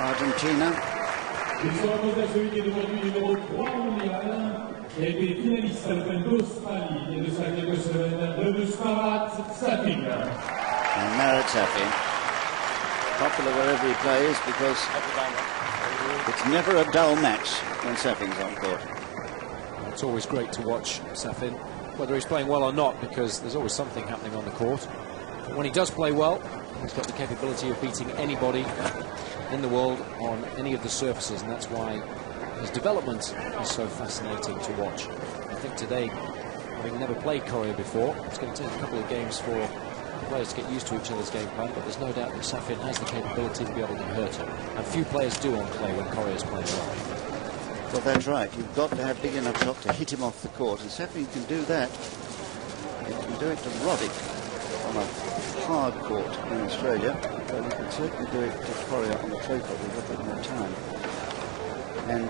Argentina. L'histoire de celui qui est devenu numéro 3 mondial, qui a été finaliste à l'Open d'Australie il y a de ça quelques semaines, de Safin. And now it's Safin. Popular wherever he plays because it's never a dull match when Safin's on court. It's always great to watch Safin, whether he's playing well or not, because there's always something happening on the court. But when he does play well, he's got the capability of beating anybody in the world on any of the surfaces, and that's why his development is so fascinating to watch. I think today, having never played Coria before, it's going to take a couple of games for players to get used to each other's game plan, but there's no doubt that Safin has the capability to be able to hurt him, and few players do on clay when Coria is playing well. Well, that's right. You've got to have big enough shot to hit him off the court, and Safin can do that. He can do it to Roddick on a hard court in Australia, but he can certainly do it to Coria on the clay court with a bit more time. And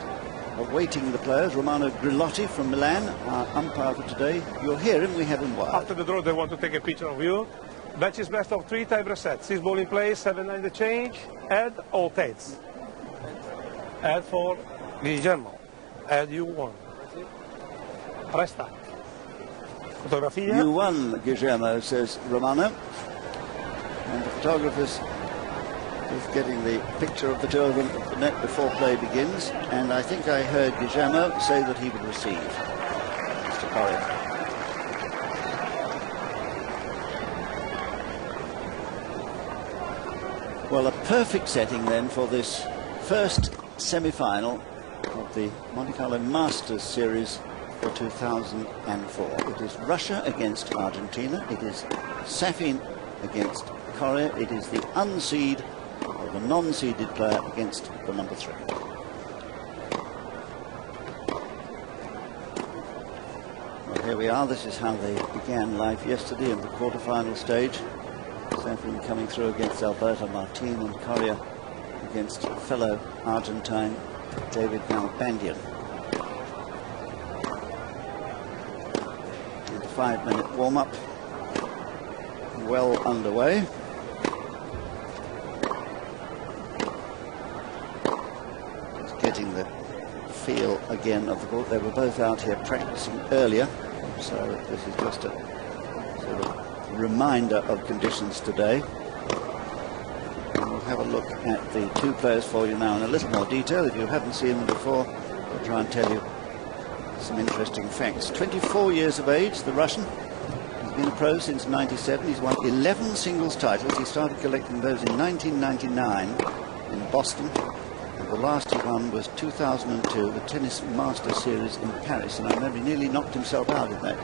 awaiting the players, Romano Grillotti from Milan, our umpire for today. You'll hear him, we have him wild. After the draw, they want to take a picture of you. Match is best of 3, tie-break set. 6 ball in play, 7-9 the change, add all tates. Add for Guillermo. Add you won. Resta. Fotografia. You won, Guillermo, says Romano. And the photographer's just getting the picture of the two of them at the net before play begins. And I think I heard Guillermo say that he would receive Mr. Coria. Well, a perfect setting then for this first semi-final of the Monte-Carlo Masters Series for 2004. It is Russia against Argentina. It is Safin against Coria. It is the unseed or the non-seeded player against the number 3. Well, here we are. This is how they began life yesterday in the quarter-final stage. Safin coming through against Alberto Martin, and Coria against fellow Argentine David Nalbandian. And the 5-minute warm-up well underway. Just getting the feel again of the court. They were both out here practicing earlier, so this is just a sort of reminder of conditions today. And we'll have a look at the two players for you now in a little more detail. If you haven't seen them before, I'll try and tell you some interesting facts. 24 years of age, the Russian. He's been a pro since '97. He's won 11 singles titles. He started collecting those in 1999 in Boston. And the last he won was 2002, the Tennis Master Series in Paris. And I remember he nearly knocked himself out in that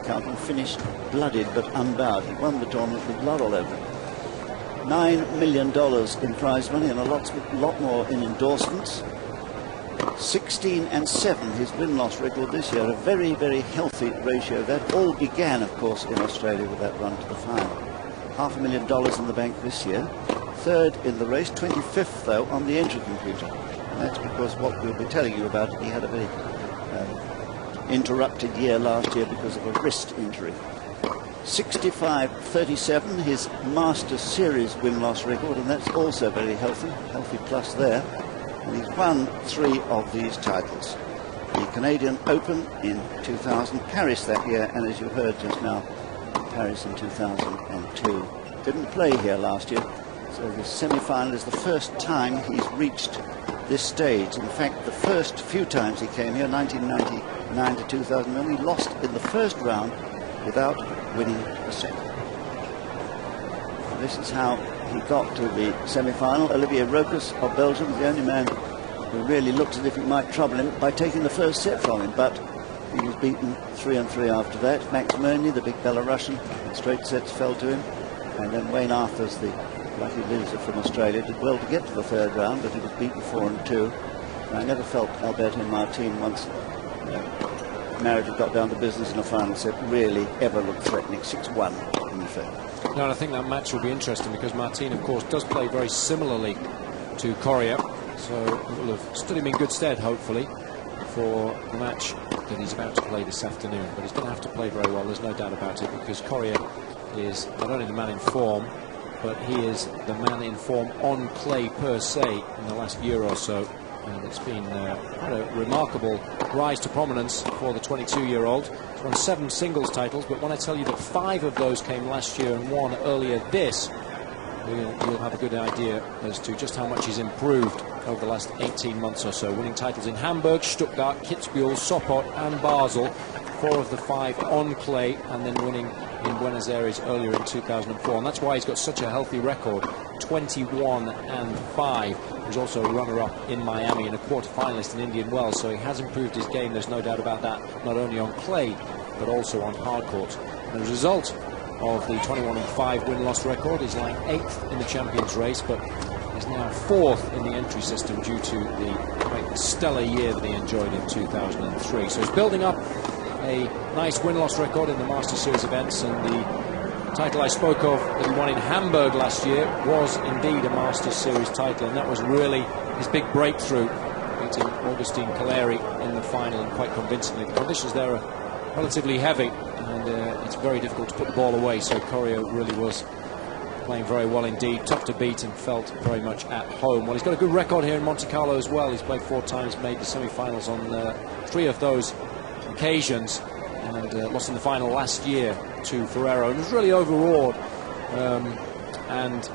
account and finished blooded but unbowed. He won the tournament with blood all over him. $9 million in prize money and a lot more in endorsements. 16-7 his win-loss record this year, a very, very healthy ratio. That all began, of course, in Australia with that run to the final. $500,000 in the bank this year. Third in the race, 25th though on the entry computer. And that's because what we'll be telling you about, he had a very interrupted year last year because of a wrist injury. 65-37 his Masters Series win-loss record, and that's also very healthy plus there. And he's won 3 of these titles. The Canadian Open in 2000, Paris that year, and as you heard just now, Paris in 2002. Didn't play here last year, so the semi-final is the first time he's reached this stage. In fact, the first few times he came here, 1999 to 2001, he lost in the first round without winning a set. This is how he got to the semi-final. Olivier Rochus of Belgium was the only man who really looked as if he might trouble him by taking the first set from him, but he was beaten 3-3 after that. Max Mirny, the big Belarusian, straight sets fell to him, and then Wayne Arthurs, the lucky loser from Australia, did well to get to the third round, but he was beaten 4-2. I never felt Alberto Martin once Marriott got down to business in a final set really ever looked threatening. 6-1 in the third. No, and I think that match will be interesting because Martin, of course, does play very similarly to Coria, so it will have stood him in good stead, hopefully, for the match that he's about to play this afternoon. But he's going to have to play very well, there's no doubt about it, because Coria is not only the man in form, but he is the man in form on clay per se in the last year or so. And it's been quite a remarkable rise to prominence for the 22-year-old. He's won 7 singles titles, but when I tell you that 5 of those came last year and 1 earlier this, you'll have a good idea as to just how much he's improved over the last 18 months or so. Winning titles in Hamburg, Stuttgart, Kitzbühel, Sopot and Basel. 4 of the 5 on clay, and then winning in Buenos Aires earlier in 2004. And that's why he's got such a healthy record, 21-5. He was also a runner-up in Miami and a quarter-finalist in Indian Wells, so he has improved his game, there's no doubt about that, not only on clay, but also on hard court. And as a result of the 21-5 win-loss record, he's lying 8th in the champions race, but is now 4th in the entry system due to the quite stellar year that he enjoyed in 2003. So he's building up a nice win-loss record in the Master Series events, and the title I spoke of that he won in Hamburg last year was indeed a Master Series title, and that was really his big breakthrough, beating Augustin Caleri in the final, and quite convincingly. The conditions there are relatively heavy, and it's very difficult to put the ball away, so Coria really was playing very well indeed, tough to beat, and felt very much at home. Well, he's got a good record here in Monte Carlo as well. He's played 4 times, made the semi-finals on 3 of those occasions, and lost in the final last year to Ferrero, and was really overawed and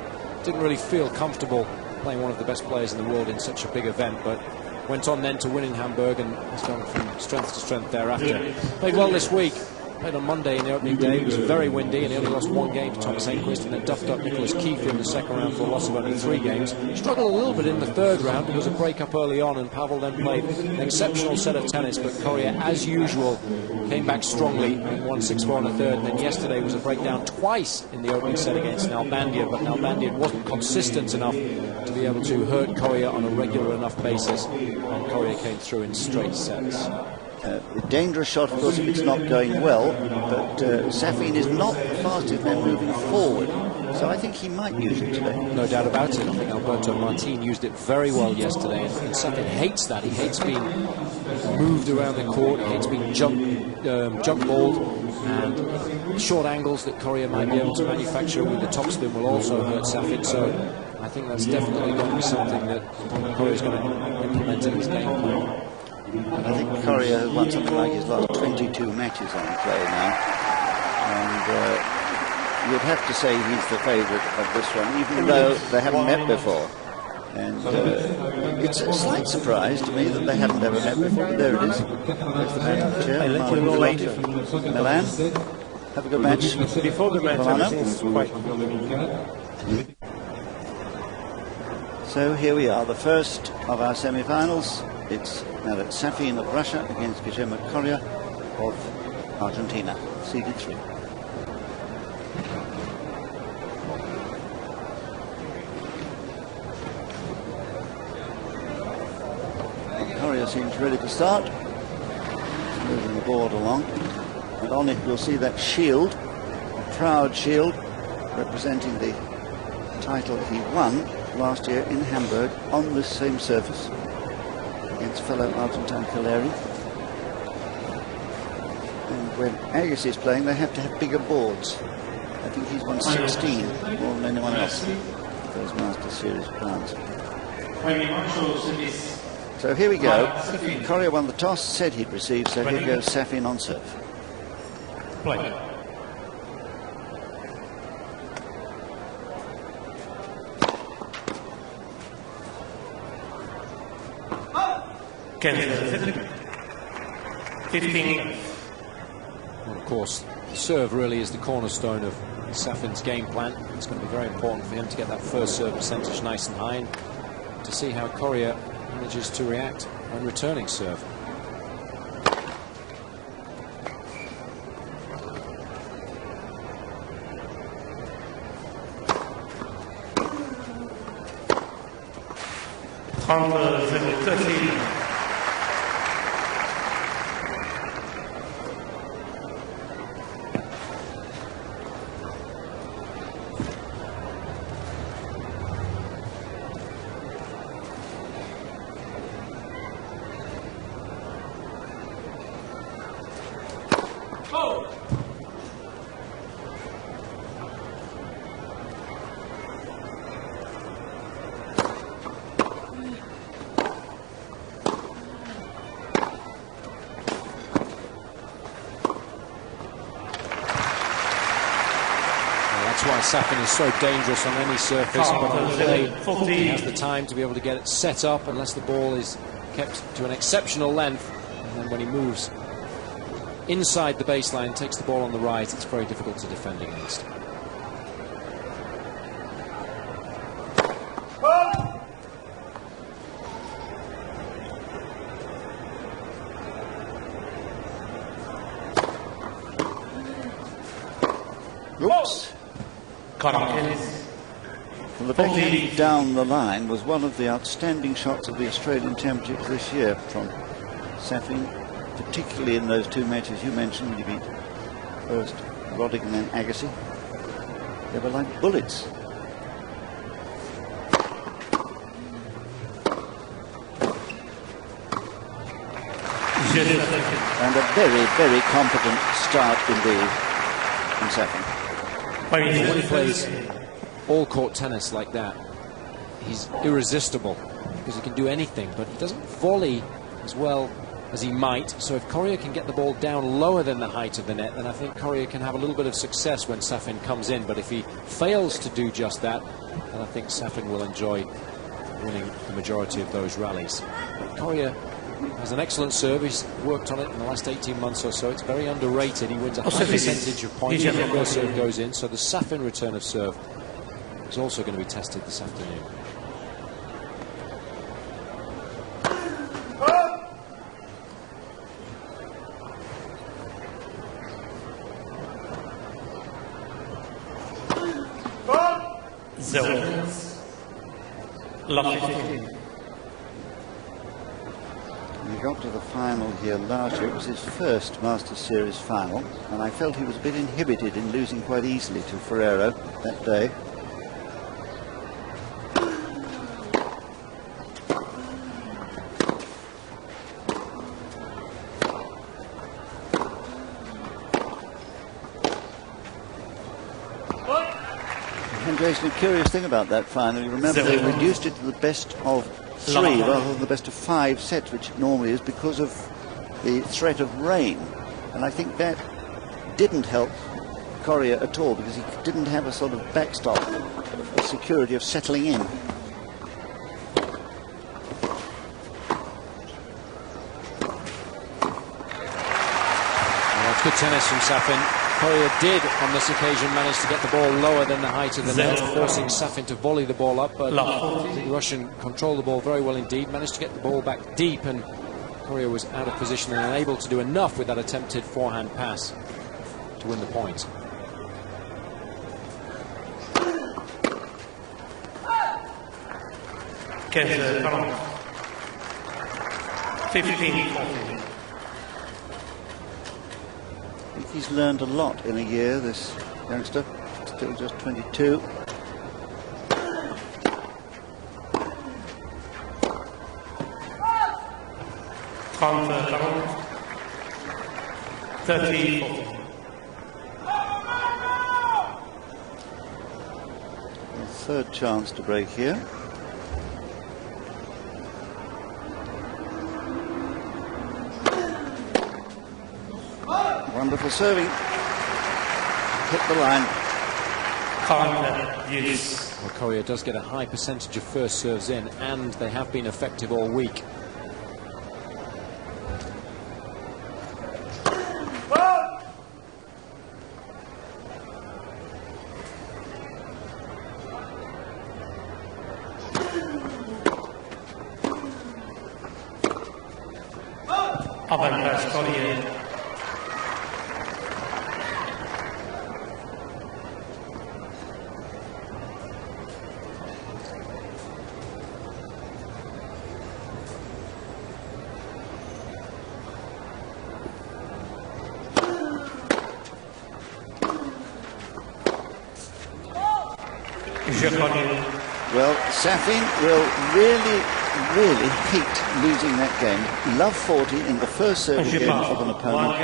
didn't really feel comfortable playing one of the best players in the world in such a big event, but went on then to win in Hamburg and has gone from strength to strength thereafter. Played well this week. Played on Monday in the opening day. It was very windy, and he only lost 1 game to Thomas Enquist, and then duffed up Nicholas Keefe in the second round for a loss of only 3 games. Struggled a little bit in the 3rd round. There was a break-up early on, and Pavel then played an exceptional set of tennis, but Coria, as usual, came back strongly and won 6-4 in the 3rd. And then yesterday was a breakdown twice in the opening set against Nalbandian, but Nalbandian wasn't consistent enough to be able to hurt Coria on a regular enough basis, and Coria came through in straight sets. A dangerous shot, of course, if it's not going well, but Safin is not the fastest man moving forward, so I think he might use it today. No doubt about it. I think Alberto Martin used it very well yesterday, and Safin hates that. He hates being moved around the court, he hates being jump balled, and short angles that Coria might be able to manufacture with the topspin will also hurt Safin, so I think that's definitely going to be something that Coria is going to implement in his game plan. I think Coria has won something like his last 22 matches on clay now, and you'd have to say he's the favourite of this one, even though they haven't met before. And it's a slight surprise to me that they haven't ever met before, but there it is. There's the man in the chair, Milan. Have a good match. Before the match, So here we are, the first of our semi-finals. It's now that Safin of Russia against Guillermo Coria of Argentina, seeded 3. Coria seems ready to start. He's moving the board along, and on it you'll see that shield, a proud shield representing the title he won last year in Hamburg on this same surface against fellow Argentine Caleri. And when Agus is playing, they have to have bigger boards. I think he's won 16 more than anyone else those Master Series rounds. So here we go. Coria won the toss, said he'd receive, so here goes Safin on serve. Play. 15. Well, of course, serve really is the cornerstone of Safin's game plan. It's going to be very important for him to get that first serve percentage nice and high, and to see how Coria manages to react when returning serve. Safin is so dangerous on any surface, but on clay he has the time to be able to get it set up unless the ball is kept to an exceptional length, and then when he moves inside the baseline, takes the ball on the right, it's very difficult to defend against. Oops. Well, the backhand down the line was one of the outstanding shots of the Australian Championships this year from Safin, particularly in those two matches you mentioned. He beat first Roddick and then Agassi. They were like bullets. And a very, very competent start indeed from Safin. When he plays all-court tennis like that, he's irresistible because he can do anything, but he doesn't volley as well as he might. So if Coria can get the ball down lower than the height of the net, then I think Coria can have a little bit of success when Safin comes in. But if he fails to do just that, then I think Safin will enjoy winning the majority of those rallies. But Coria has an excellent serve. He's worked on it in the last 18 months or so. It's very underrated. He wins a high percentage of points when the first serve goes in. So the Safin return of serve is also going to be tested this afternoon. He got to the final here last year. It was his first Masters Series final, and I felt he was a bit inhibited in losing quite easily to Ferrero that day. And Jason, a curious thing about that final, you remember they reduced it to the best of 3 rather than the best of 5 sets, which it normally is, because of the threat of rain. And I think that didn't help Coria at all, because he didn't have a sort of backstop, a security of settling in. Well, it's good tennis from Safin. Coria did, on this occasion, manage to get the ball lower than the height of the net, forcing Safin to volley the ball up, but the Russian controlled the ball very well indeed, managed to get the ball back deep, and Coria was out of position and unable to do enough with that attempted forehand pass to win the point. Kessler, 15-14. I think he's learned a lot in a year, this youngster, still just 22. Counter, 30-14. Third chance to break here. Wonderful serving. Hit the line. Yes. Well, Coria does get a high percentage of first serves in, and they have been effective all week. Avantage Coria. Well, Safin will really hate losing that game. Love 40 in the first service game of an opponent.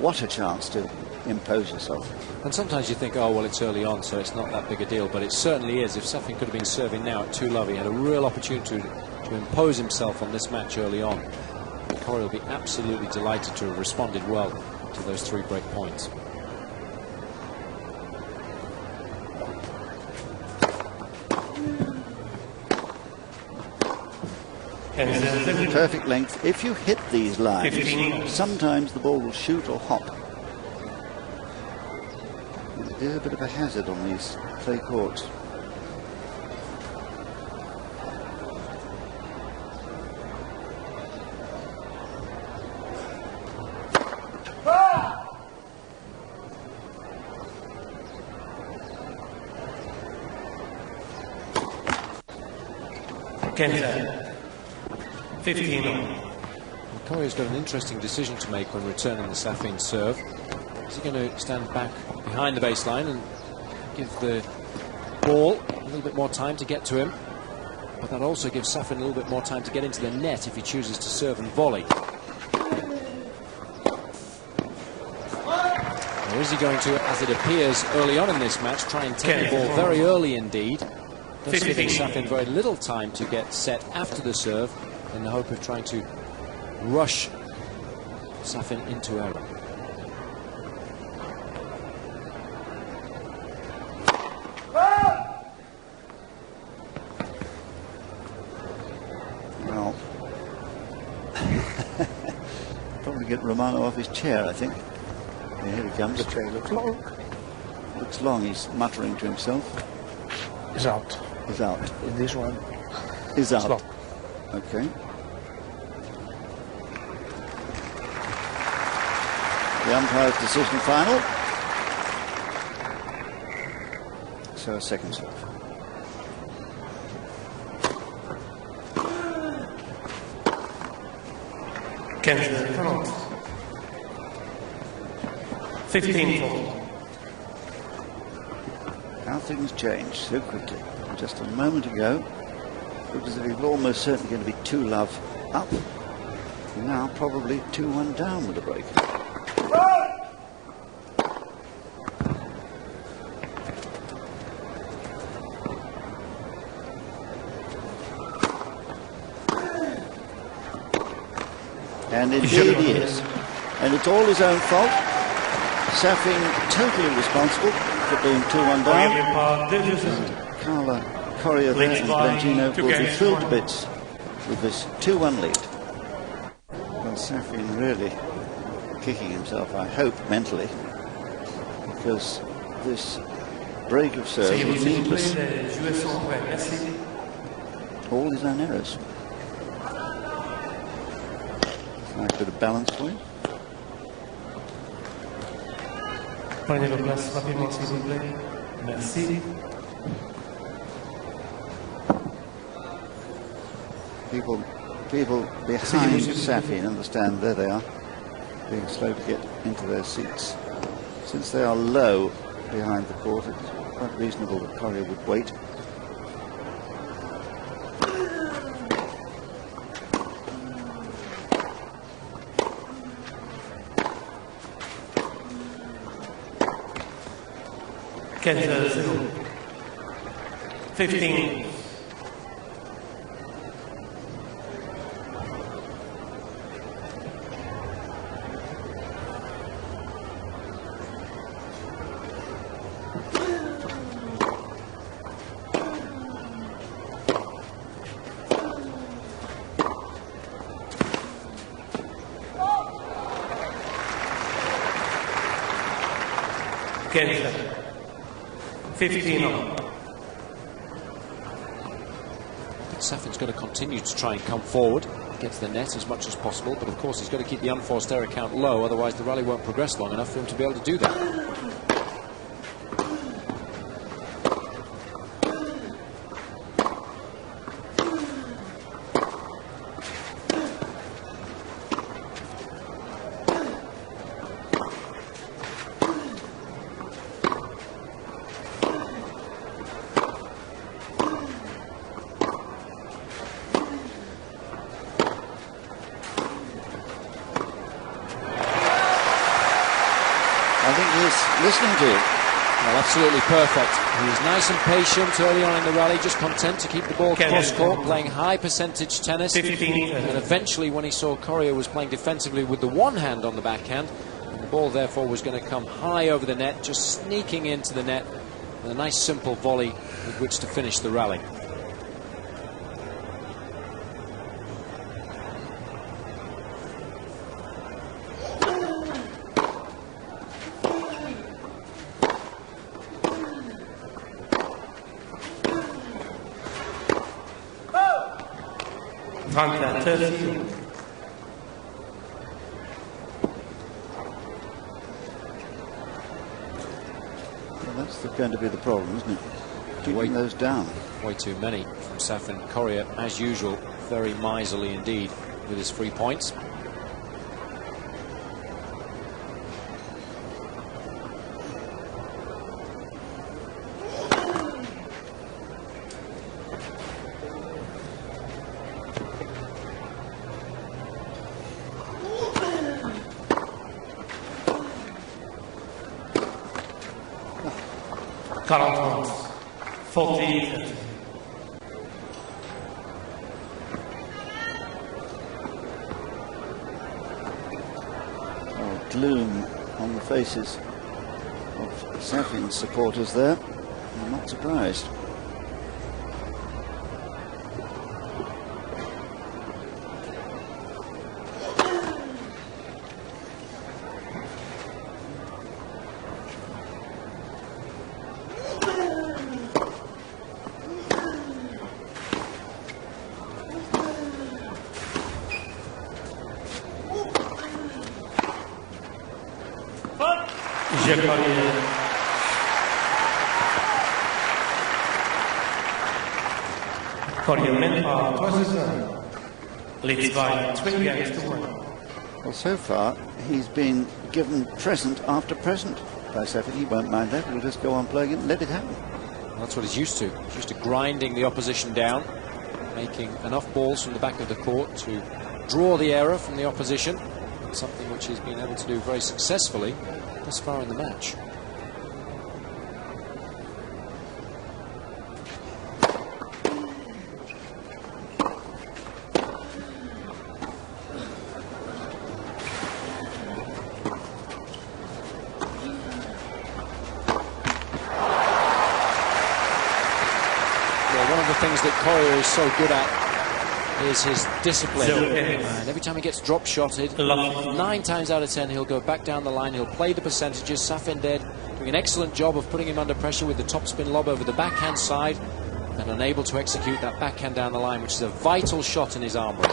What a chance to impose yourself. And sometimes you think, oh, well, it's early on, so it's not that big a deal. But it certainly is. If Safin could have been serving now at 2-love, he had a real opportunity to impose himself on this match early on. Coria will be absolutely delighted to have responded well to those 3 break points. Perfect length. If you hit these lines, sometimes the ball will shoot or hop. It is a bit of a hazard on these clay courts. Kenza, 15. Coria's got an interesting decision to make when returning the Safin serve. Is he going to stand back behind the baseline and give the ball a little bit more time to get to him? But that also gives Safin a little bit more time to get into the net if he chooses to serve and volley. Or is he going to, as it appears early on in this match, try and take the ball very early indeed? That's giving Safin very little time to get set after the serve in the hope of trying to rush Safin into error. Well, probably get Romano off his chair, I think. Yeah, here he comes. The train looks long. Looks long, he's muttering to himself. Is out. Is out. In this one. Is out. Long. Okay. The umpire's decision final. So a second serve. Kenza, 15. How things change so quickly. Just a moment ago, it looked as if he was almost certainly going to be 2-love up. Now probably 2-1 down with a break. And indeed he is. And it's all his own fault. Safin totally responsible for being 2-1 down. Coria there and Valentino will be thrilled to bits with this 2-1 lead. Well, Safin really kicking himself, I hope, mentally, because this break of serve was needless. All his own errors. Nice bit of balance for you. Prenez vos places rapidement, s'il vous plaît. Merci. People behind Safin understand, there they are, being slow to get into their seats. Since they are low behind the court, it's quite reasonable that Coria would wait. Kenza, 15. Kenza, 15. Safin's got to continue to try and come forward, get to the net as much as possible, but of course he's got to keep the unforced error count low, otherwise the rally won't progress long enough for him to be able to do that. Listening to it. Well, absolutely perfect. He was nice and patient early on in the rally, just content to keep the ball cross-court, playing high percentage tennis. And eventually, when he saw Coria was playing defensively with the one hand on the backhand, and the ball therefore was going to come high over the net, just sneaking into the net with a nice simple volley with which to finish the rally. 30. Well, that's going to be the problem, isn't it? Keeping those down. Way too many from Safin. Coria, as usual, very miserly indeed with his free points. Current 40. Gloom on the faces of Safin's supporters there. I'm not surprised. Coria leads by 20 games to 1. Well, so far he's been given present after present by Safin. He won't mind that. He'll just go on playing it and let it happen. Well, that's what he's used to. He's used to grinding the opposition down, making enough balls from the back of the court to draw the error from the opposition. Something which he's been able to do very successfully thus far in the match. That Coria is so good at is his discipline, and every time he gets drop shotted, 9 times out of 10 he'll go back down the line, he'll play the percentages. Safin doing an excellent job of putting him under pressure with the topspin lob over the backhand side, and unable to execute that backhand down the line, which is a vital shot in his armory.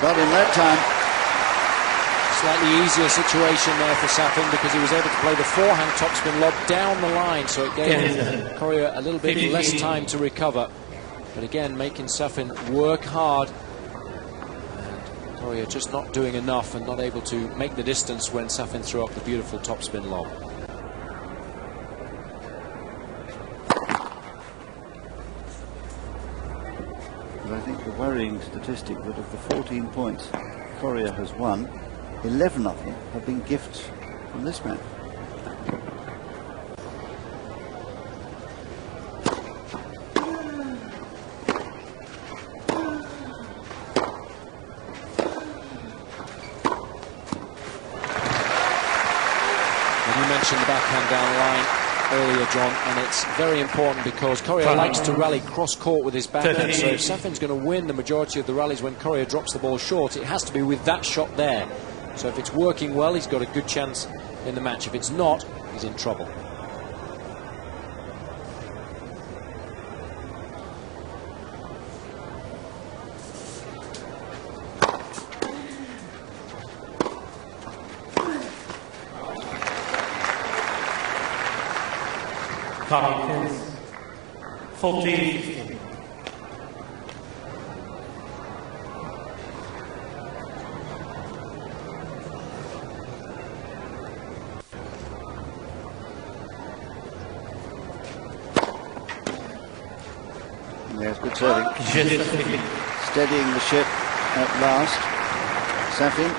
Got him that time. Slightly easier situation there for Safin because he was able to play the forehand topspin lob down the line, so it gave Coria a little bit less time to recover. But again, making Safin work hard. And Coria just not doing enough and not able to make the distance when Safin threw up the beautiful topspin lob. But I think the worrying statistic that of the 14 points Coria has won, 11 of them have been gifts from this match. And you mentioned the backhand down the line earlier, John, and it's very important because Coria likes to rally cross-court with his backhand, so if Safin's going to win the majority of the rallies when Coria drops the ball short, it has to be with that shot there. So if it's working well, he's got a good chance in the match. If it's not, he's in trouble. Coria 14-15. Yes, good serving. Steadying the ship at last. Safin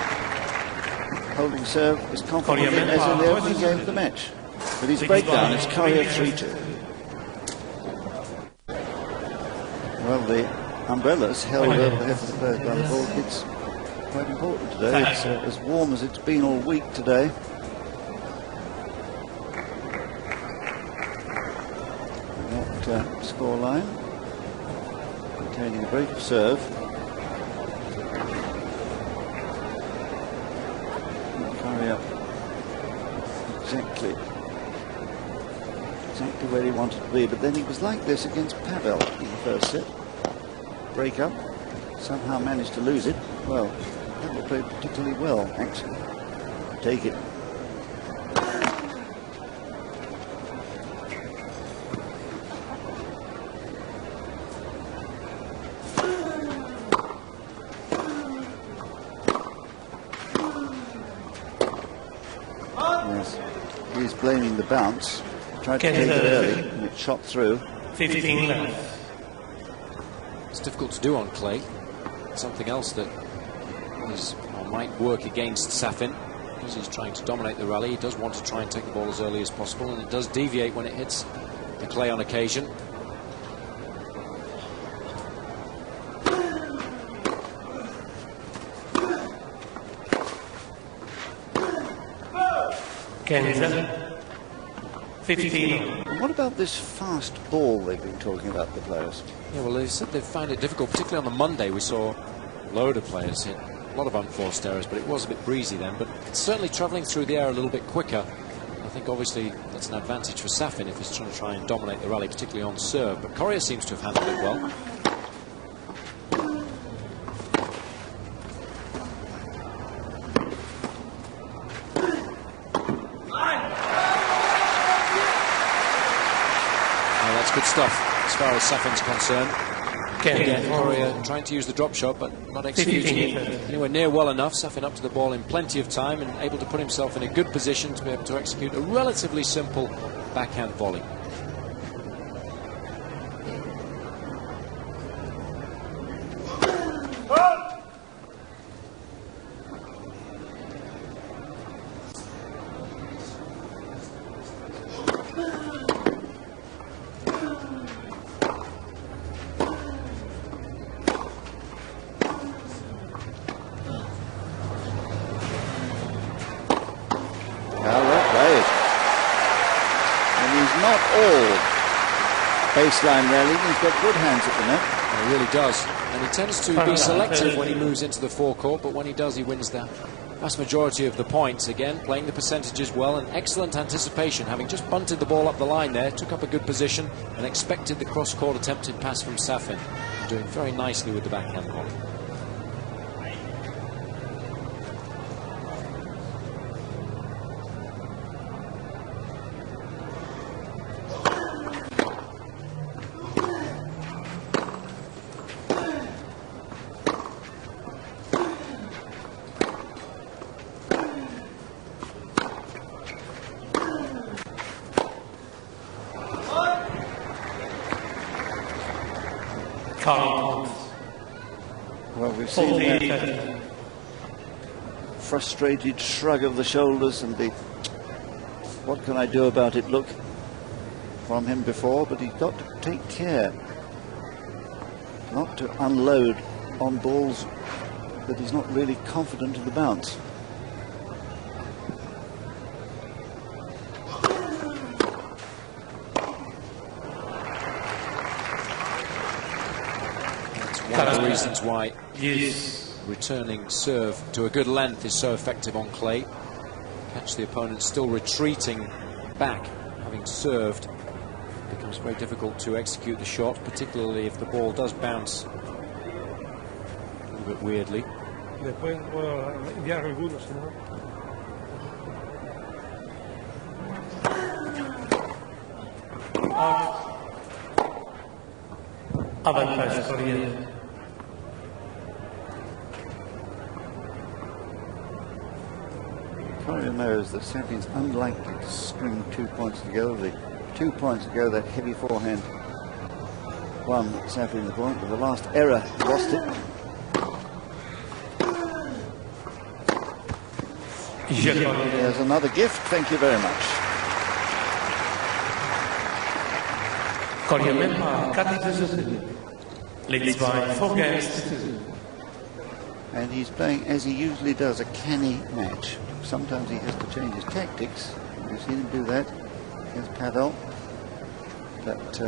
holding serve as confident as in the opening game of the match. With his breakdown, it's Coria 3-2. Well, the umbrellas held over the head of the players by the ball. It's quite important today. It's as warm as it's been all week today. That score line containing a break of serve. Coria exactly where he wanted to be, but then he was like this against Pavel in the first set. Break up, somehow managed to lose it. Well, Pavel played particularly well, actually. Take it. Yes, he's blaming the bounce. Tried to take it early and it shot through. 15 left. It's difficult to do on clay. Something else that is, or might work against Safin, because he's trying to dominate the rally. He does want to try and take the ball as early as possible, and it does deviate when it hits the clay on occasion. Kenza. 15. What about this fast ball they've been talking about, the players? Yeah, well, they said they found it difficult, particularly on the Monday. We saw a load of players hit a lot of unforced errors, but it was a bit breezy then. But it's certainly travelling through the air a little bit quicker. I think obviously that's an advantage for Safin if he's trying to try and dominate the rally, particularly on serve. But Coria seems to have handled it well. Good stuff as far as Safin's concerned. Again, Coria trying to use the drop shot, but not executing it anywhere near well enough. Safin up to the ball in plenty of time and able to put himself in a good position to be able to execute a relatively simple backhand volley. Baseline rally, he's got good hands at the net. He really does, and he tends to be selective when he moves into the forecourt, but when he does, he wins the vast majority of the points. Again, playing the percentages well, and excellent anticipation, having just bunted the ball up the line there, took up a good position and expected the cross-court attempted pass from Safin, doing very nicely with the backhand volley. Well, we've seen that frustrated shrug of the shoulders and the what can I do about it look from him before, but he's got to take care not to unload on balls that he's not really confident of the bounce. One of the reasons why returning serve to a good length is so effective on clay. Catch the opponent still retreating back, having served. It becomes very difficult to execute the shot, particularly if the ball does bounce a little bit weirdly. Avantage Coria. Coria knows that Safin's unlikely to string 2 points together. The 2 points ago, that heavy forehand won Safin the point, but the last error lost it. There's another gift. Thank you very much. Coria même pas 4-2. Les 2 against 2. And he's playing, as he usually does, a canny match. Sometimes he has to change his tactics. You've seen him do that against Pavel. But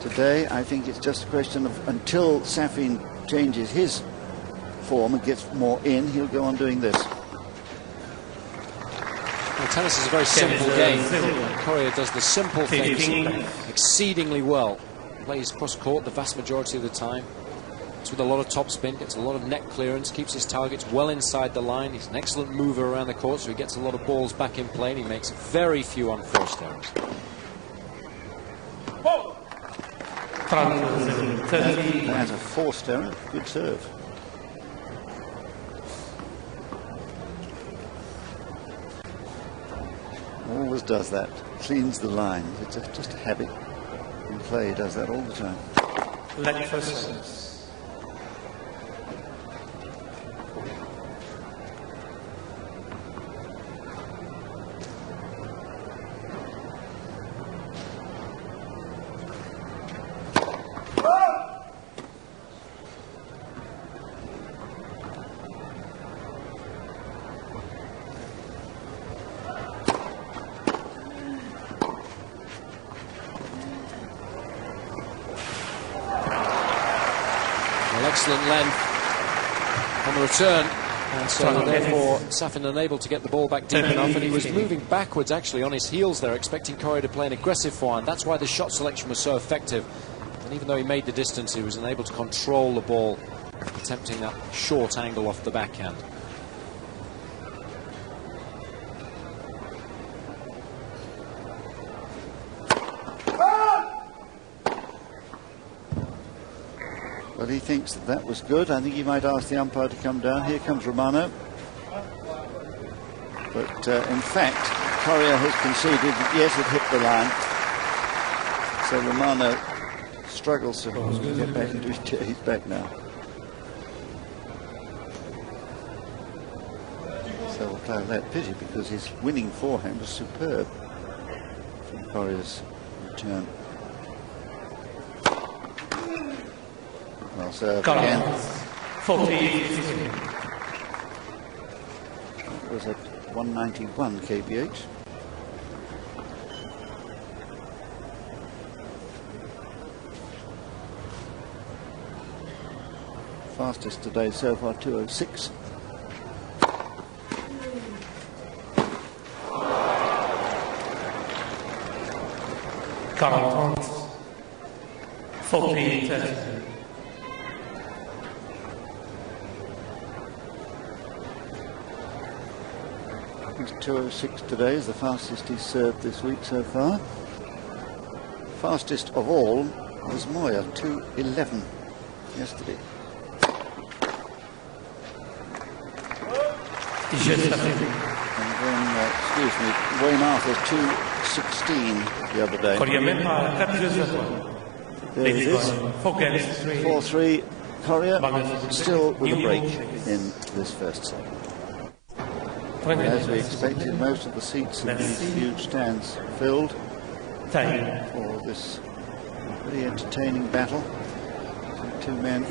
today, I think it's just a question of until Safin changes his form and gets more in, he'll go on doing this. Well, tennis is a very simple game. Coria does the simple things exceedingly well. Plays cross court the vast majority of the time. It's with a lot of topspin, gets a lot of net clearance, keeps his targets well inside the line. He's an excellent mover around the court, so he gets a lot of balls back in play, and he makes very few unforced errors. That's a forced error. Good serve. Always does that. Cleans the lines. It's just a habit. In play, he does that all the time. Let for service. Excellent length on the return, and so therefore Safin unable to get the ball back deep enough, and he was moving backwards actually on his heels there, expecting Coria to play an aggressive forehand. That's why the shot selection was so effective, and even though he made the distance, he was unable to control the ball, attempting that short angle off the backhand. But he thinks that was good. I think he might ask the umpire to come down. Here comes Romano. But in fact, Coria has conceded that yes, it hit the line. So Romano struggles to get back into his chair. He's back now. So we'll play that pity because his winning forehand was superb from Coria's return. Well served again. 40. It was at 191 kph. Fastest today so far, 206. Carl 40. He's 206 today, is the fastest he's served this week so far. Fastest of all was Moya, 211 yesterday. And then, excuse me, Wayne Arthur 216 the other day. There it is. 4-3. Coria still with a break in this first set. As we expected, most of the seats in these huge stands filled for this very entertaining battle. Two men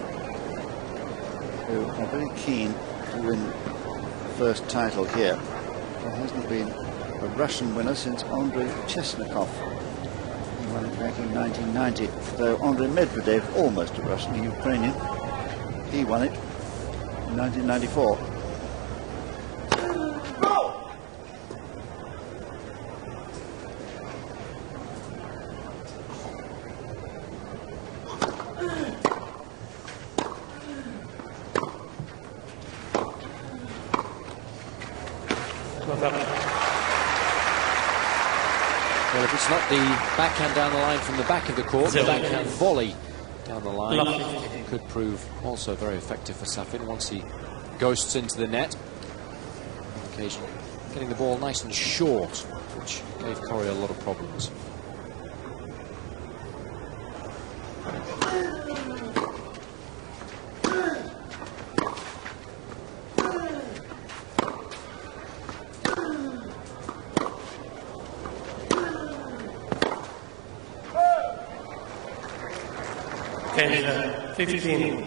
who are very keen to win the first title here. There hasn't been a Russian winner since Andrei Chesnikov. He won it back in 1990. Though Andrei Medvedev, almost a Russian, a Ukrainian, he won it in 1994. Well, if it's not the backhand down the line from the back of the court, the backhand volley down the line could prove also very effective for Safin once he ghosts into the net. On occasion, getting the ball nice and short, which gave Coria a lot of problems. Okay, 15.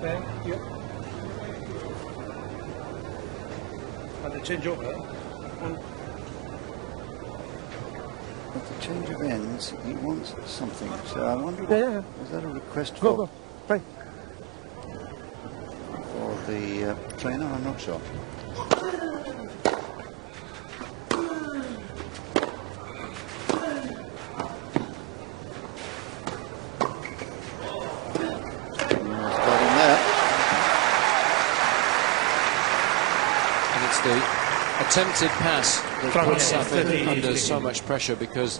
Thank you. And the change over. at the change of ends, he wants something. So I wonder, is that a request Go. Play. for the trainer? I'm not sure. The attempted pass that puts Safin under so much pressure, because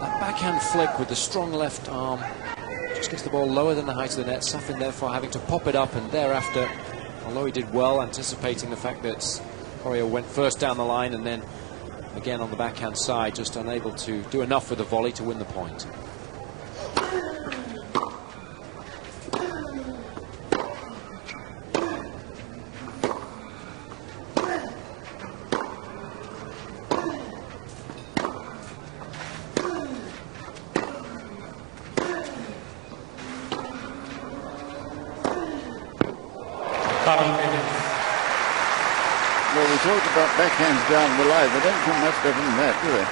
that backhand flick with the strong left arm just gets the ball lower than the height of the net. Safin therefore having to pop it up, and thereafter, although he did well anticipating the fact that Coria went first down the line and then again on the backhand side, just unable to do enough with the volley to win the point. Well, we talked about backhands down the line. They don't come much better than that, do they?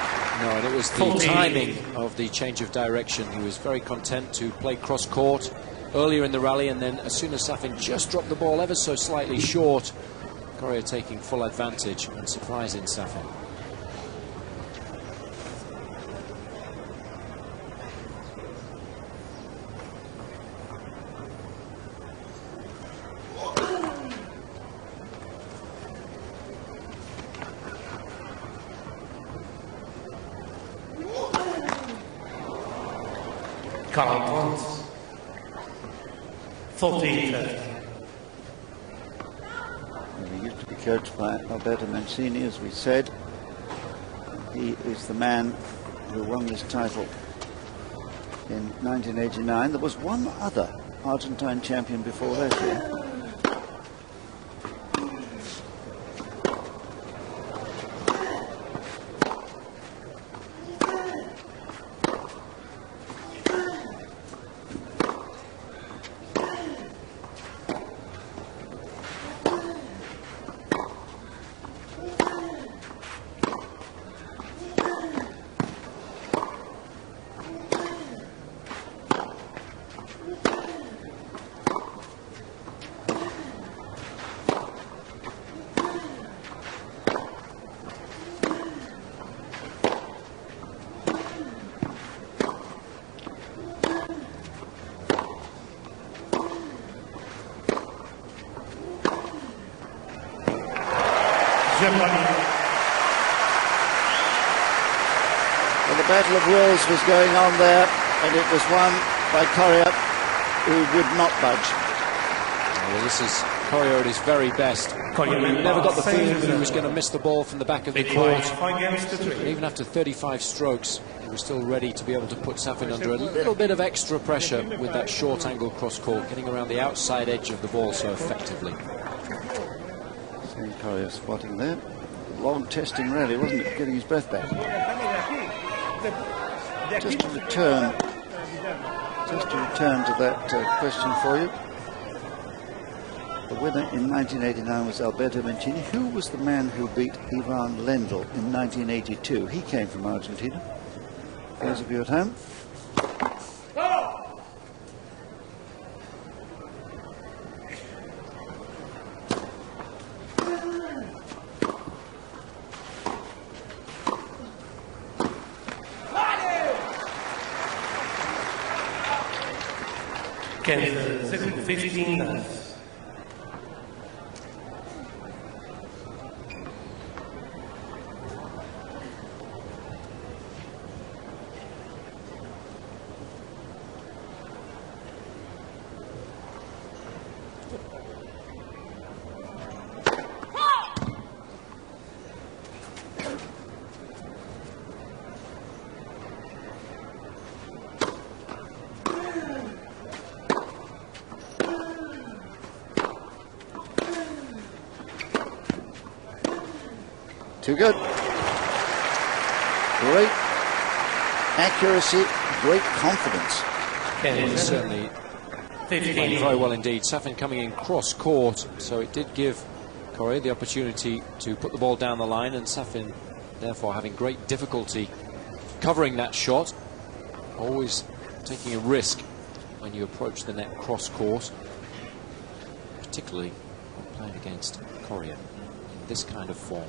No, and it was the timing of the change of direction. He was very content to play cross-court earlier in the rally, and then as soon as Safin just dropped the ball ever so slightly short, Coria taking full advantage and surprising Safin. Current 14-30. He used to be coached by Alberto Mancini, as we said. He is the man who won this title in 1989. There was one other Argentine champion before that year. Well, the battle of wills was going on there, and it was won by Coria, who would not budge. Well, this is Coria at his very best. He never got the feeling that he was going to miss the ball from the back of the court. And even after 35 strokes, he was still ready to be able to put Safin under a little bit of extra pressure with that short angle cross court, getting around the outside edge of the ball so effectively. Seeing Coria spotting there. Long testing rally, wasn't it? Getting his breath back. Just to return to that question for you. The winner in 1989 was Alberto Mancini. Who was the man who beat Ivan Lendl in 1982? He came from Argentina. Those of you at home. Kansas 15. Too good. Great accuracy, great confidence. Certainly played very well indeed. Safin coming in cross court, so it did give Coria the opportunity to put the ball down the line, and Safin therefore having great difficulty recovering that shot. Always taking a risk when you approach the net cross-court, particularly when playing against Coria in this kind of form.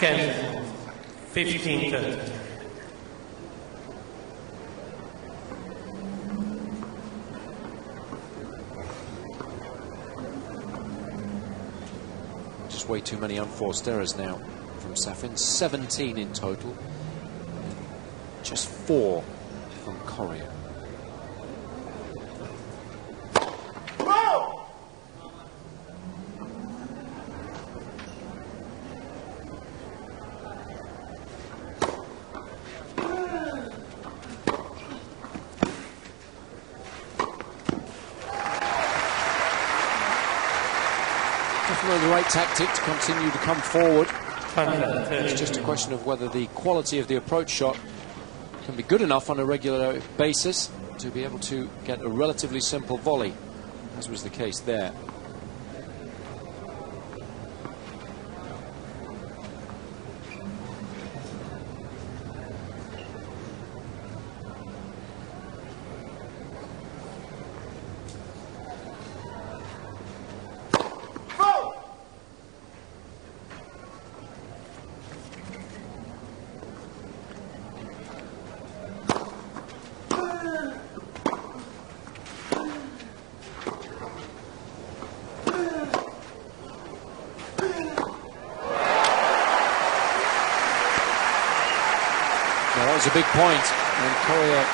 Ken, 15-30. Just way too many unforced errors now from Safin. 17 in total. Just 4 from Coria. The right tactic to continue to come forward. It's just a question of whether the quality of the approach shot can be good enough on a regular basis to be able to get a relatively simple volley, as was the case there. That was a big point, and Coria,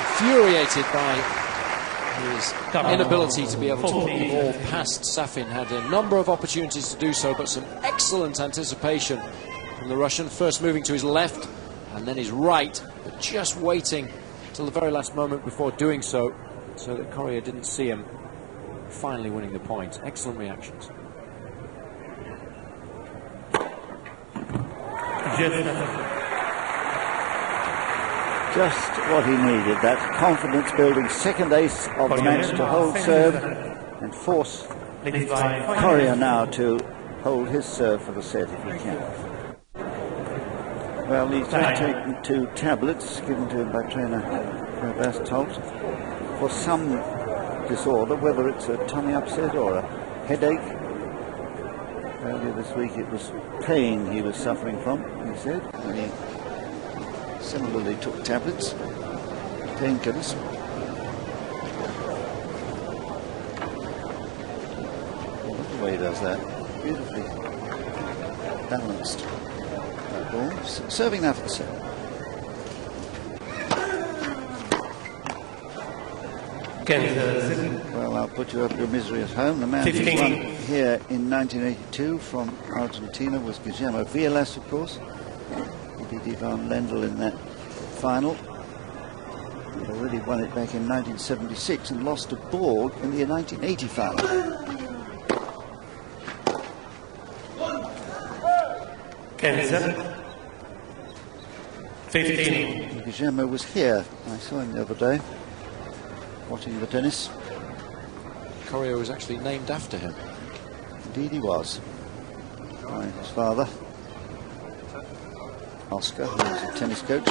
infuriated by his inability to be able to put the ball past Safin, had a number of opportunities to do so, but some excellent anticipation from the Russian, first moving to his left and then his right, but just waiting till the very last moment before doing so, so that Coria didn't see him, finally winning the point. Excellent reactions. Just what he needed, that confidence-building second ace of the match to hold serve and force Coria now to hold his serve for the set if he can. Well, he's just taken 2 tablets given to him by trainer Bastholt for some disorder, whether it's a tummy upset or a headache. Earlier this week it was pain he was suffering from, he said, and he similarly took tablets, painkillers. Look the way he does that. Beautifully balanced that ball. Serving now for the set. Well, I'll put you up your misery at home. The man who won here in 1982 from Argentina was Guillermo Vilas, of course. He beat Ivan Lendl in that final. He'd already won it back in 1976 and lost to Borg in the 1980 final. Ken, 15. Guillermo was here. I saw him the other day watching the tennis. Coria was actually named after him. Indeed he was. By his father, Oscar, who was a tennis coach.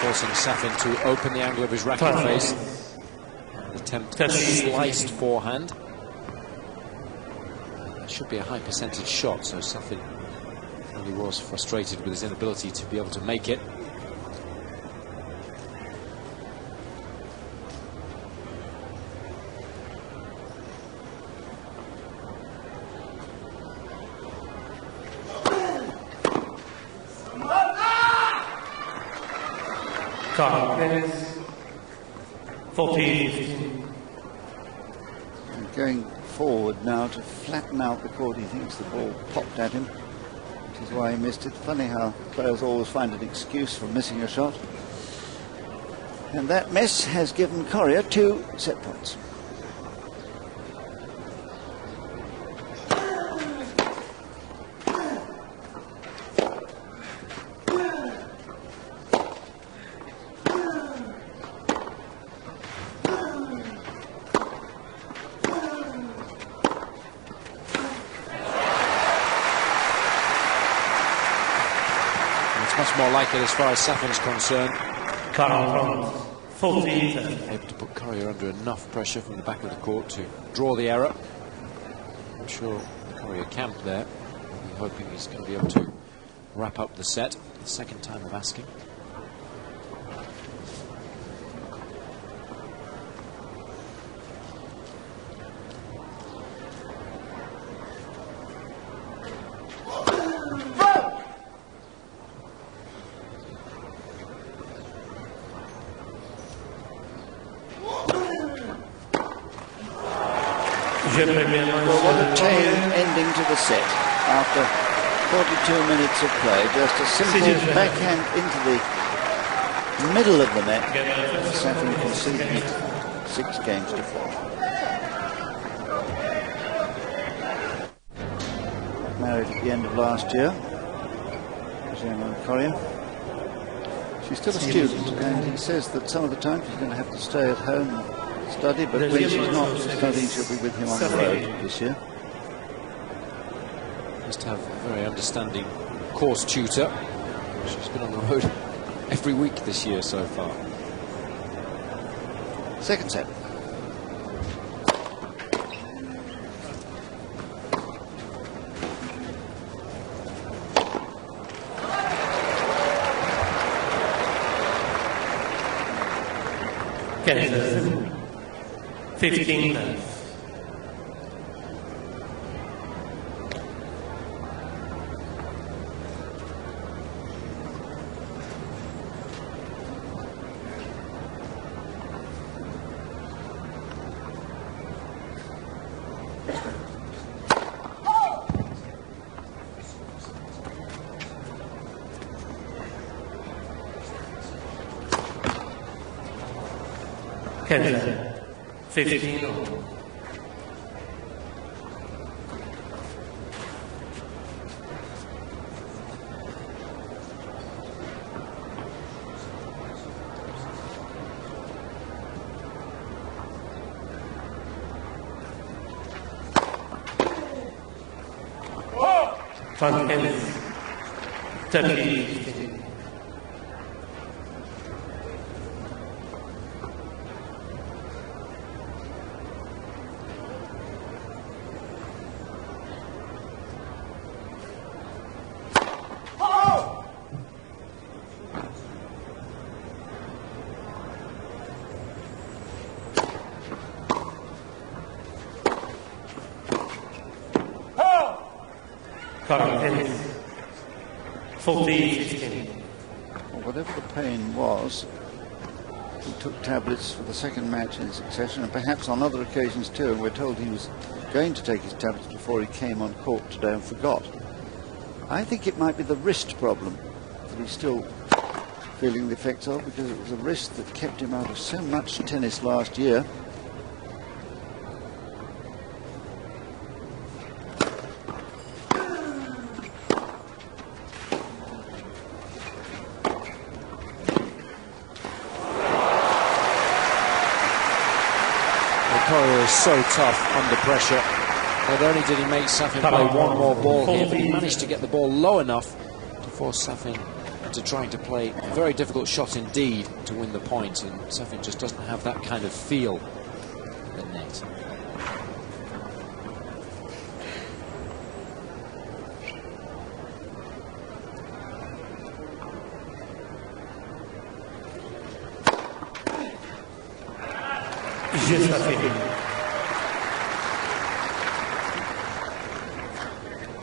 Forcing Safin to open the angle of his racket face. Attempt a sliced forehand. That should be a high percentage shot, so Safin really was frustrated with his inability to be able to make it. Carl, 14. Going forward now to flatten out the court. He thinks the ball popped at him, which is why he missed it. Funny how players always find an excuse for missing a shot. And that miss has given Coria 2 set points. More like it as far as Safin's concerned. Carl, 14. Able to put Coria under enough pressure from the back of the court to draw the error. I'm sure Coria camped there. I'm hoping he's going to be able to wrap up the set. The second time of asking. Well, what a tame ending to the set. After 42 minutes of play, just a simple backhand into the middle of the net. Safin conceded it 6 games to 4. Married at the end of last year, Coria. She's still a student, and he says that some of the time she's going to have to stay at home and study, but when she's not studying, she'll be with him on the road this year. Must have a very understanding course tutor. She's been on the road every week this year so far. Second set. Kansas, 15 left. Kansas, 15. From Kansas, 30. Carl, 14. Well, whatever the pain was, he took tablets for the second match in succession, and perhaps on other occasions too, and we're told he was going to take his tablets before he came on court today and forgot. I think it might be the wrist problem that he's still feeling the effects of, because it was a wrist that kept him out of so much tennis last year. Coria is so tough under pressure. Not only did he make Safin play one more ball here, but he managed to get the ball low enough to force Safin into trying to play a very difficult shot indeed to win the point, and Safin just doesn't have that kind of feel at the net.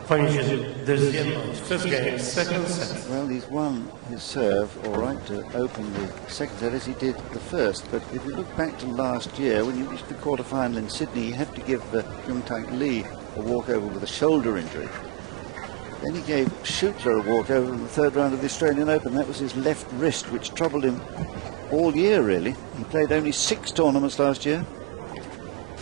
First game, second set. Well, he's won his serve all right to open the second set as he did the first. But if you look back to last year, when he reached the quarterfinal in Sydney, he had to give Jung-Taek Lee a walkover with a shoulder injury. Then he gave Schutler a walkover in the third round of the Australian Open. That was his left wrist, which troubled him all year, really. He played only 6 tournaments last year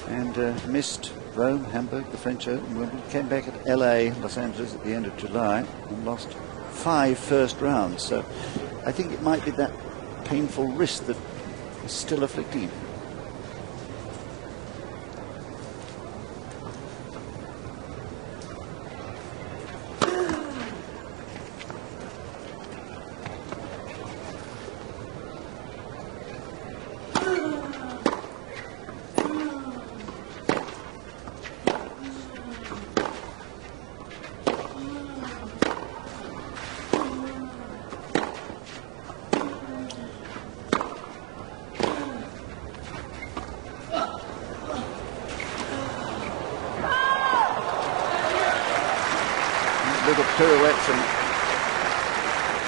and missed Rome, Hamburg, the French Open, Wimbledon, came back at LA, Los Angeles at the end of July and lost 5 first rounds. So I think it might be that painful wrist that is still afflicting him. Little pirouette from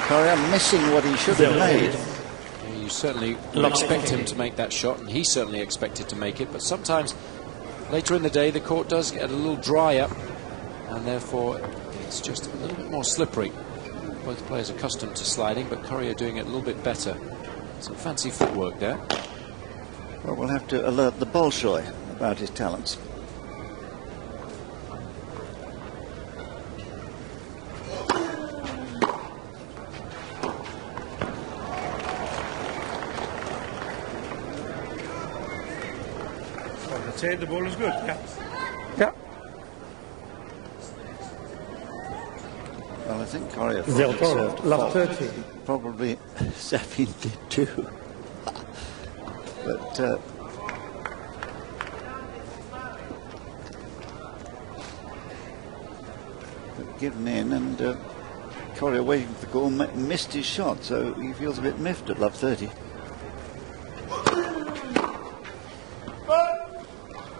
Coria, missing what he should have made. Yeah, you certainly would expect him to make that shot, and he certainly expected to make it, but sometimes later in the day the court does get a little drier, and therefore it's just a little bit more slippery. Both players accustomed to sliding, but Coria doing it a little bit better. Some fancy footwork there. Well, we'll have to alert the Bolshoi about his talents. Say the ball is good. Yeah. Yeah. Well, I think Coria thought love 30. Probably Safin did too. But given in, and Coria waiting for the call, missed his shot, so he feels a bit miffed at love 30.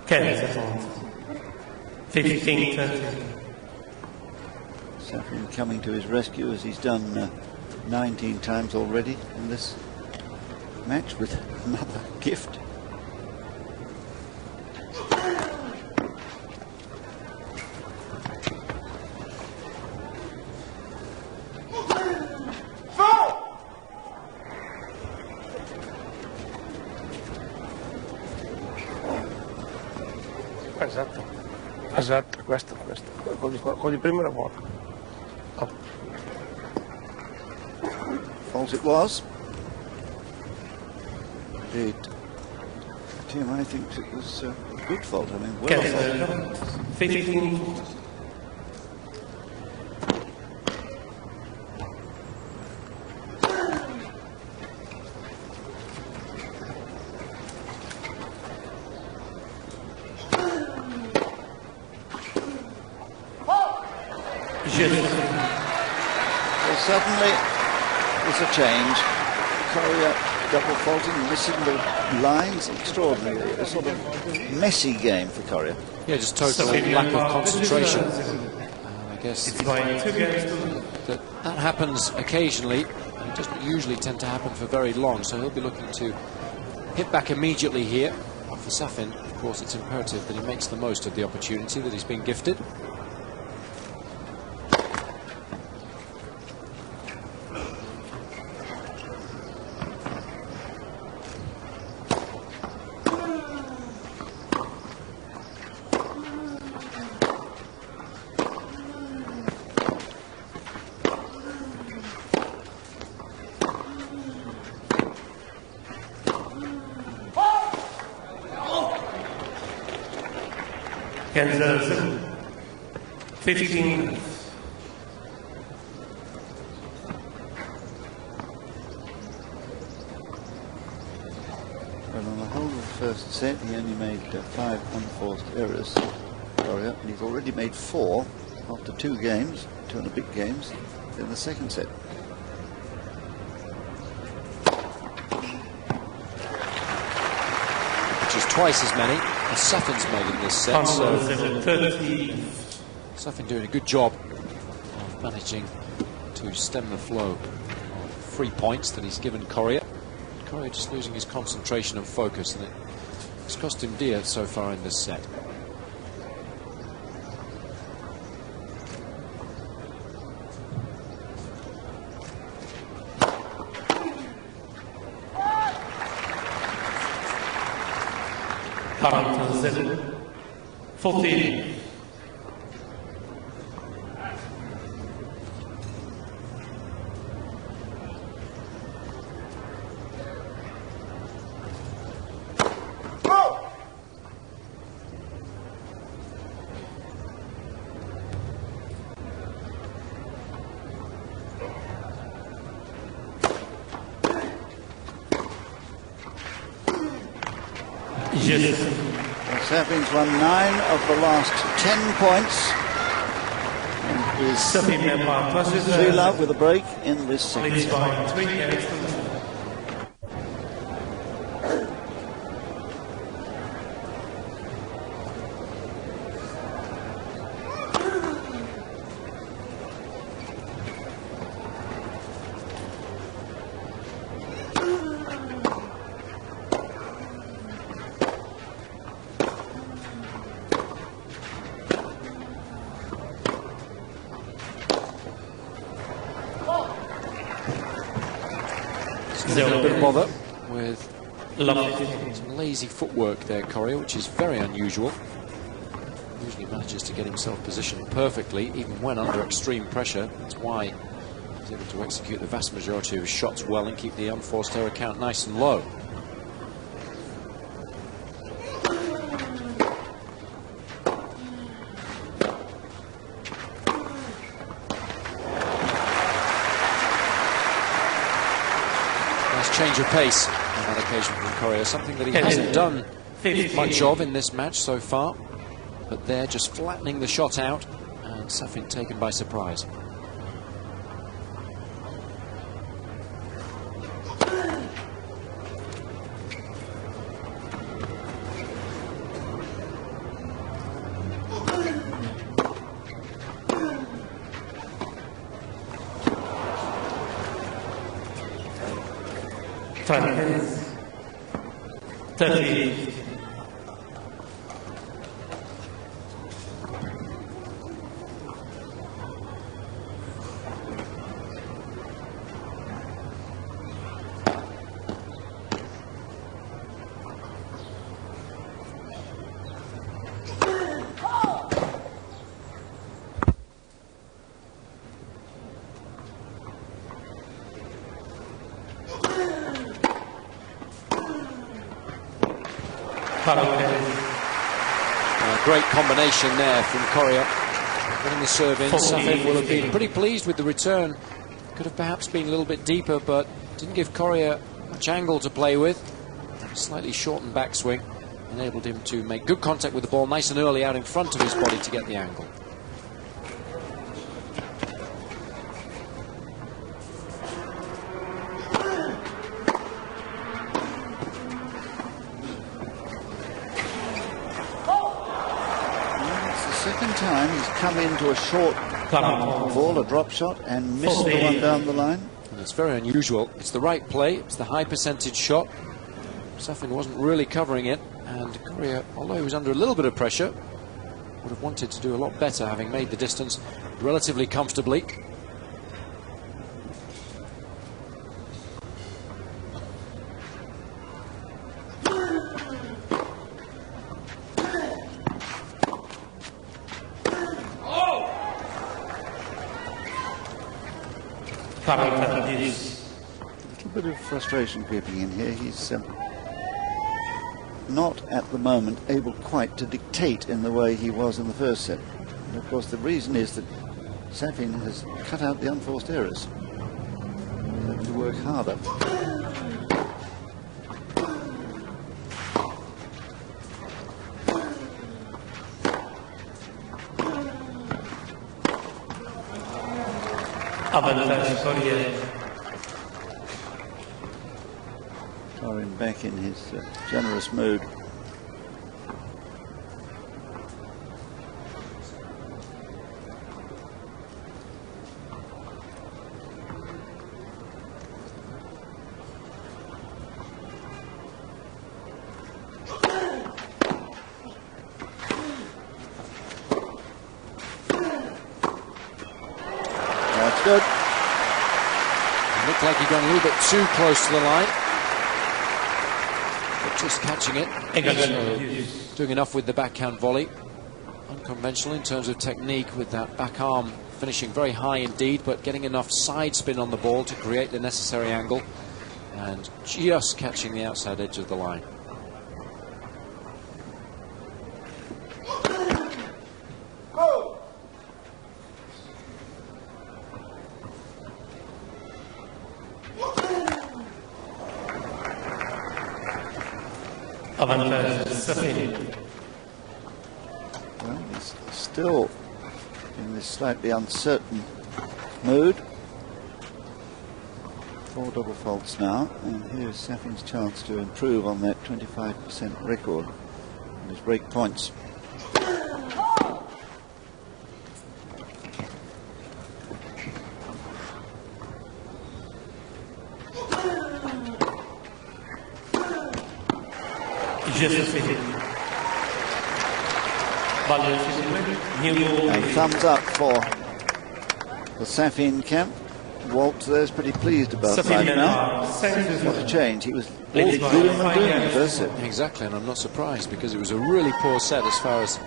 Ken, 15-30. Safin coming to his rescue as he's done 19 times already in this match with another gift. Esatto, questo. Con il primo era buono. Oh. Fault it was. Indeed. Tim, I think it was a good fault. I mean, well, 15. Well, suddenly there's a change. Coria double faulting, missing the lines. Extraordinary. A sort of messy game for Coria. Yeah, just total lack of concentration. I guess that happens occasionally. It doesn't usually tend to happen for very long, so he'll be looking to hit back immediately here. For Safin, of course, it's imperative that he makes the most of the opportunity that he's been gifted. Kansas 15. Well, on the whole of the first set, he only made 5 unforced errors, Coria, and he's already made 4 after 2 games, 2 and a bit games, in the second set. Which is twice as many as Safin's made in this set. So Safin doing a good job of managing to stem the flow of 3 points that he's given Coria. Coria just losing his concentration and focus, and it's cost him dear so far in this set. Parental 14. Safin's won 9 of the last 10 points. And is 3-love with a break in this second set. A bit of bother with some lazy footwork there, Coria, which is very unusual. Usually manages to get himself positioned perfectly, even when under extreme pressure. That's why he's able to execute the vast majority of his shots well and keep the unforced error count nice and low. Change of pace on that occasion from Coria, something that he hasn't done much of in this match so far, but they're just flattening the shot out, and Safin taken by surprise. France 30. Great combination there from Coria. Getting the serve in, Safin will have been pretty pleased with the return. Could have perhaps been a little bit deeper, but didn't give Coria much angle to play with. A slightly shortened backswing enabled him to make good contact with the ball nice and early out in front of his body to get the angle. Time he's come into a short ball, a drop shot, and missed the one down the line. And it's very unusual. It's the right play, it's the high percentage shot. Safin wasn't really covering it, and Coria, although he was under a little bit of pressure, would have wanted to do a lot better, having made the distance relatively comfortably. A little bit of frustration creeping in here. He's not at the moment able quite to dictate in the way he was in the first set. And of course the reason is that Safin has cut out the unforced errors. He's having to work harder. Coria back in his generous mood. Good. It looked like he got a little bit too close to the line. But just catching it. So doing enough with the backhand volley. Unconventional in terms of technique with that back arm finishing very high indeed, but getting enough side spin on the ball to create the necessary angle and just catching the outside edge of the line. Well, he's still in this slightly uncertain mood. 4 double faults now, and here's Safin's chance to improve on that 25% record on his break points. And thumbs up for the Safin camp. Walt there's pretty pleased about that now. What a change. He was all doom and doom in the first set. Exactly, and I'm not surprised because it was a really poor set as far as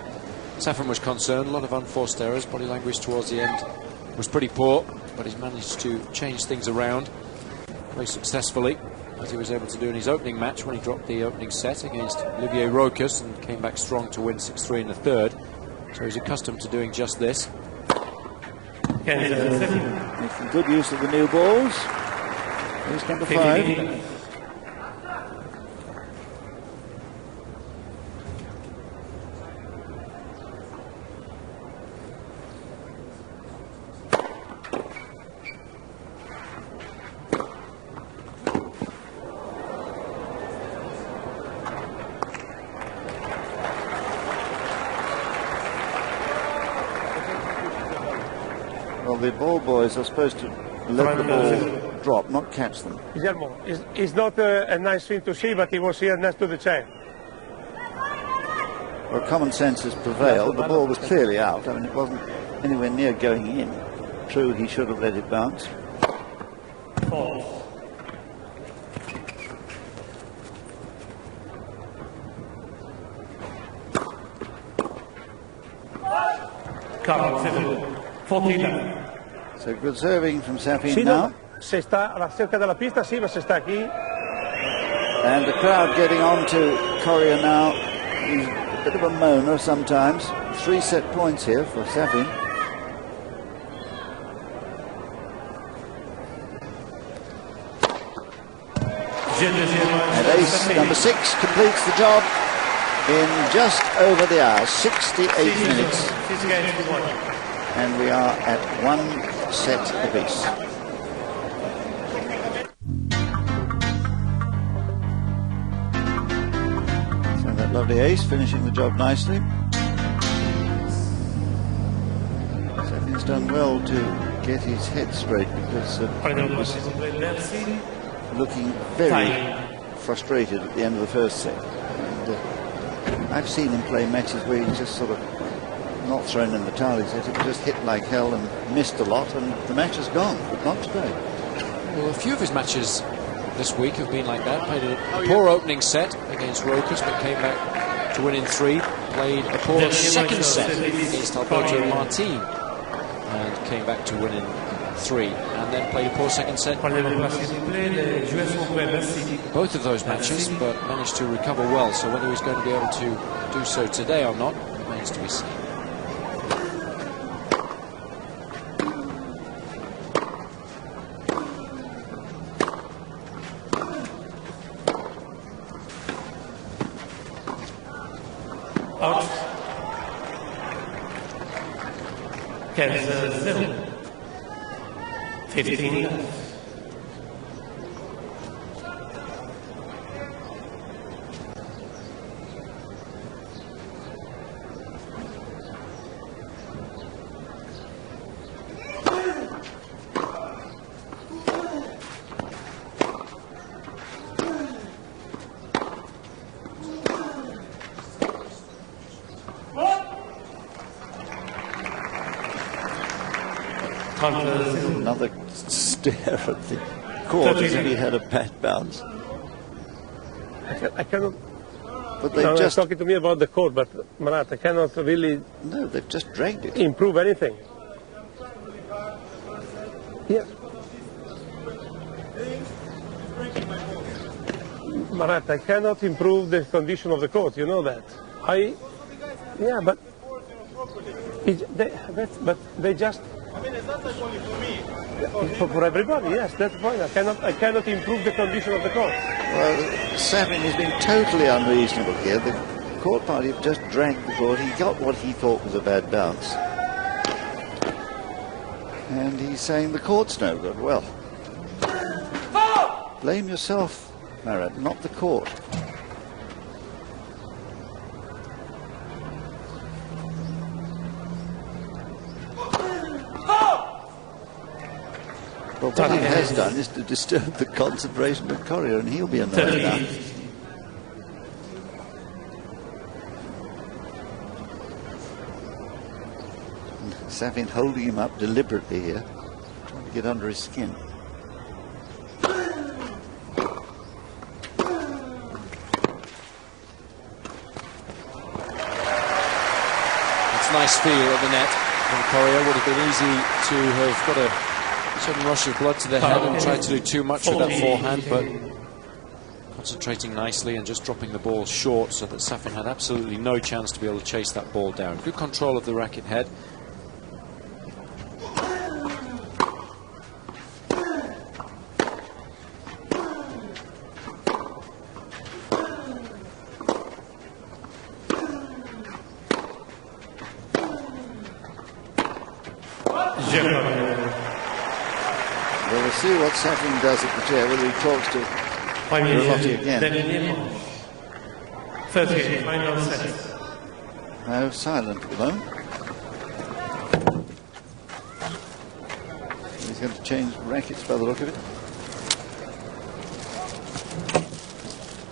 Safin was concerned. A lot of unforced errors. Body language towards the end was pretty poor, but he's managed to change things around very successfully, as he was able to do in his opening match when he dropped the opening set against Olivier Rochus and came back strong to win 6-3 in the third. So he's accustomed to doing just this. Making good use of the new balls. Here's number 5. Well, the ball boys are supposed to let the ball drop, not catch them. Guillermo, it's not a nice thing to see, but he was here next to the chair. Well, common sense has prevailed. The ball was clearly out. I mean, it wasn't anywhere near going in. True, he should have let it bounce. So good serving from Safin now. Se está a la cerca de la pista, sí, pero se está aquí. And the crowd getting on to Coria now. He's a bit of a moaner sometimes. 3 set points here for Safin. And ace number 6 completes the job in just over the hour, 68 minutes. And we are at 1 set apiece. So that lovely ace finishing the job nicely. Safin's done well to get his head straight because he was looking very frustrated at the end of the first set. And, I've seen him play matches where he's just sort of not thrown in the towel. He said it just hit like hell and missed a lot, and the match is gone, but not today. Well, a few of his matches this week have been like that. Played a poor opening set against Rochus, but came back to win in 3. Played a poor second set against Alberto Martin and came back to win in 3. And then played a poor second set. Both of those matches, but managed to recover well. So whether he's going to be able to do so today or not remains to be seen. Out. 15. Another stare at the court as if he had a bad bounce. I cannot. But they've just talking to me about the court, but Marat, I cannot really. No, they've just dragged it. Improve anything. Yeah. Marat, I cannot improve the condition of the court. You know that. Yeah, but. They just. I mean, it's not like only for me. For everybody, yes, that's fine. I cannot improve the condition of the court. Well, Safin has been totally unreasonable here. The court party have just dragged the court. He got what he thought was a bad bounce. And he's saying the court's no good. Well, blame yourself, Marat, not the court. Well, what he has done is to disturb the concentration of Coria, and he'll be annoyed now. Safin holding him up deliberately here, trying to get under his skin. It's nice feel at the net from Coria. Would have been easy to have got a sudden rush of blood to the head and tried to do too much with that forehand, but concentrating nicely and just dropping the ball short so that Safin had absolutely no chance to be able to chase that ball down. Good control of the racket head. Well, we'll see what Safin does at the chair, whether he talks to Rotti again. 38, final set. No, silent at the moment. He's going to change rackets by the look of it.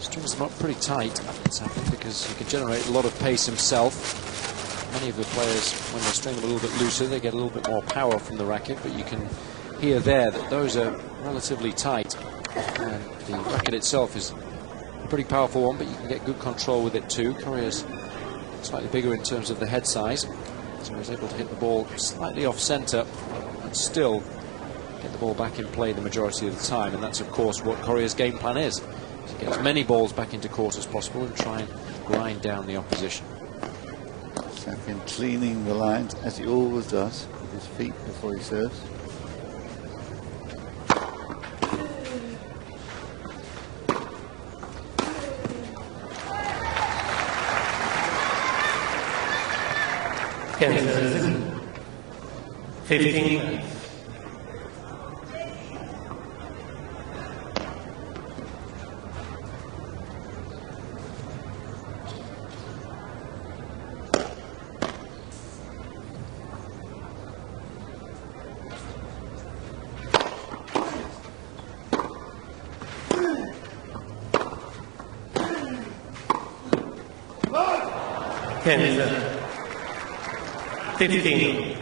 Strings them up pretty tight, Safin, because he can generate a lot of pace himself. Many of the players, when they string them a little bit looser, they get a little bit more power from the racket, but you can hear there that those are relatively tight. And the racket itself is a pretty powerful one, but you can get good control with it too. Coria's slightly bigger in terms of the head size, so he's able to hit the ball slightly off centre and still get the ball back in play the majority of the time. And that's, of course, what Coria's game plan is, to get as many balls back into court as possible and try and grind down the opposition. Safin cleaning the lines, as he always does, with his feet before he serves. Kansas 15. Kansas 15.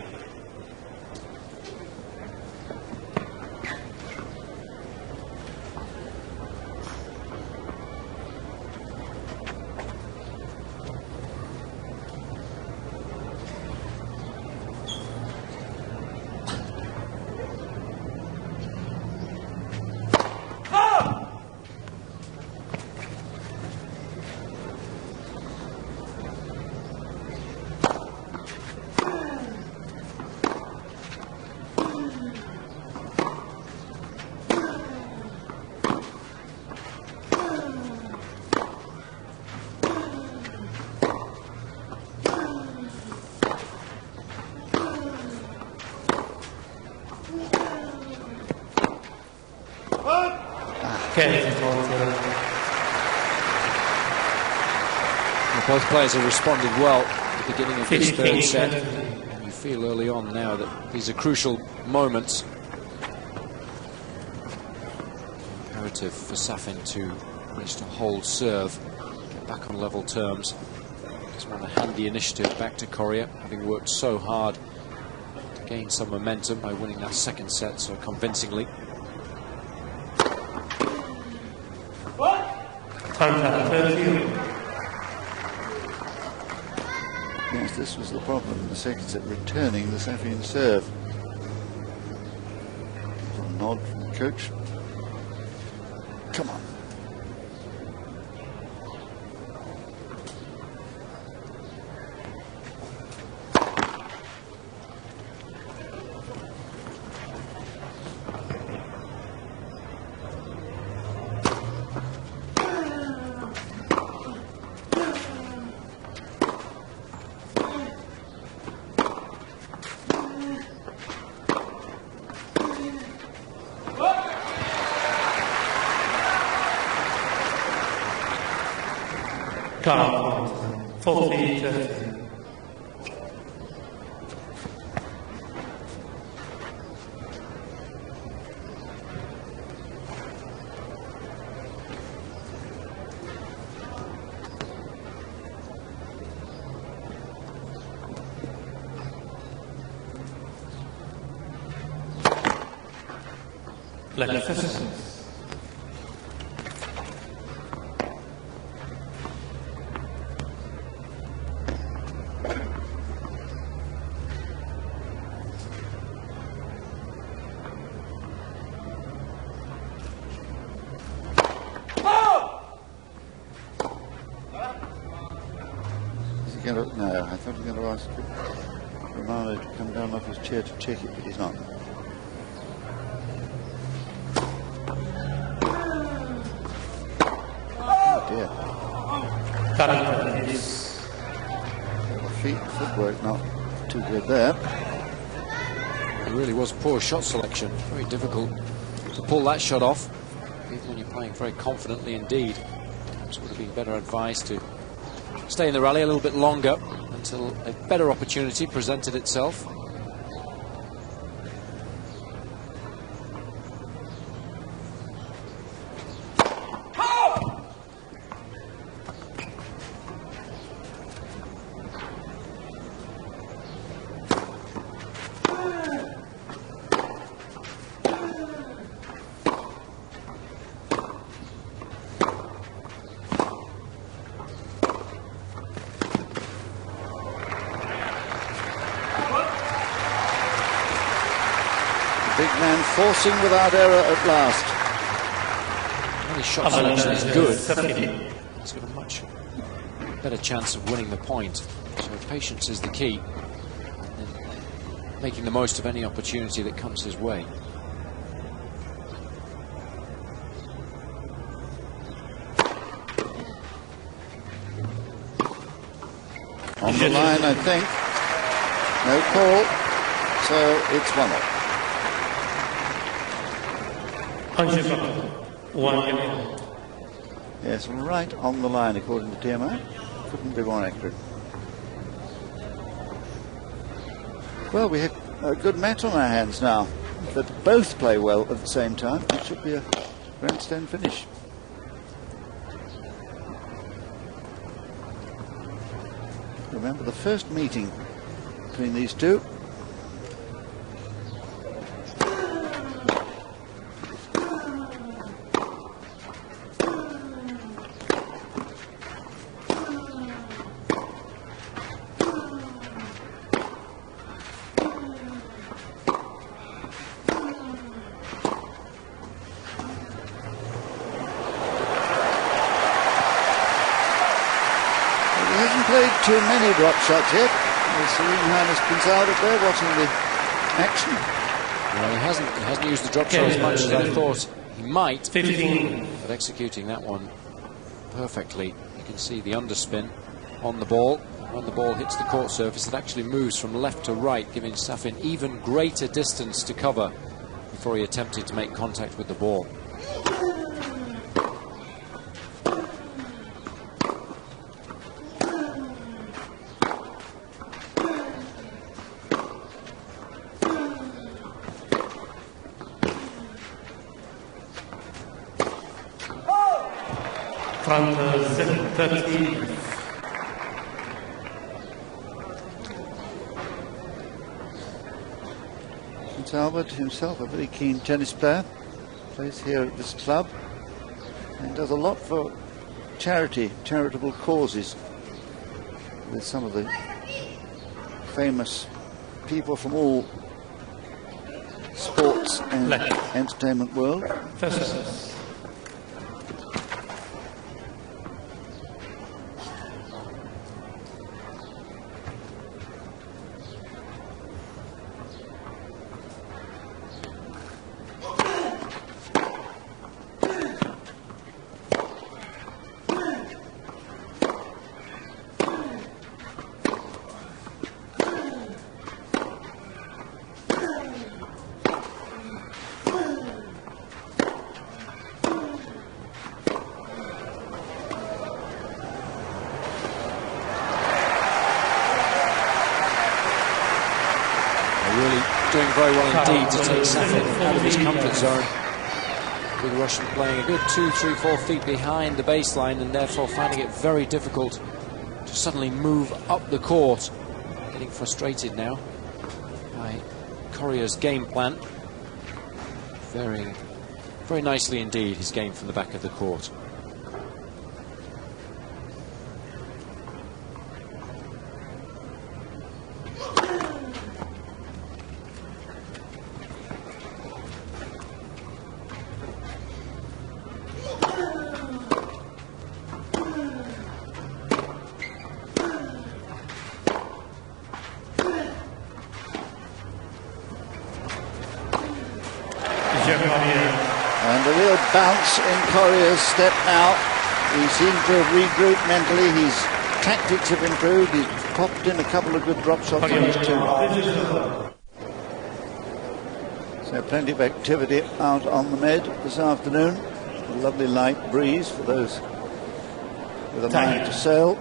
Well, both players have responded well at the beginning of this third set. And you feel early on now that these are crucial moments. Imperative for Safin to reach to hold serve, get back on level terms. Just want to hand the initiative back to Coria, having worked so hard to gained some momentum by winning that second set so convincingly. Yes, this was the problem in the second set, returning the Safin serve. A nod from the coach. Come on. Count 40-30. Left assistance. No, I thought he was going to ask Romano to come down off his chair to check it, but he's not. Oh dear. Footwork not too good there. It really was poor shot selection. Very difficult to pull that shot off, even when you're playing very confidently indeed. It would have been better advised to stay in the rally a little bit longer until a better opportunity presented itself. Big man forcing without error at last. His shot selection is good. He's got a much better chance of winning the point. So patience is the key in making the most of any opportunity that comes his way. On the line, I think. No call. So it's 1-0. Yes, right on the line according to TMI. Couldn't be more accurate. Well, we have a good match on our hands now. That both play well at the same time. It should be a grandstand finish. Remember the first meeting between these two. Too many drop shots yet. We'll see Johannes Gonzalez there watching the action. Well, he hasn't used the drop shot as much as I thought he might. 15. But executing that one perfectly. You can see the underspin on the ball. When the ball hits the court surface, it actually moves from left to right, giving Safin even greater distance to cover before he attempted to make contact with the ball. From 7:30. Prince Albert himself, a very keen tennis player, plays here at this club and does a lot for charitable causes with some of the famous people from all sports and entertainment world. First service. Doing very well indeed to take Safin out of his comfort zone. Big Russian playing a good 2, 3, 4 feet behind the baseline and therefore finding it very difficult to suddenly move up the court. Getting frustrated now by Coria's game plan. Varying very nicely indeed his game from the back of the court. And a real bounce in Coria's step now. He seems to have regrouped mentally. His tactics have improved. He's popped in a couple of good drop shots on his two. So plenty of activity out on the Med this afternoon. A lovely light breeze for those with a mind to sail.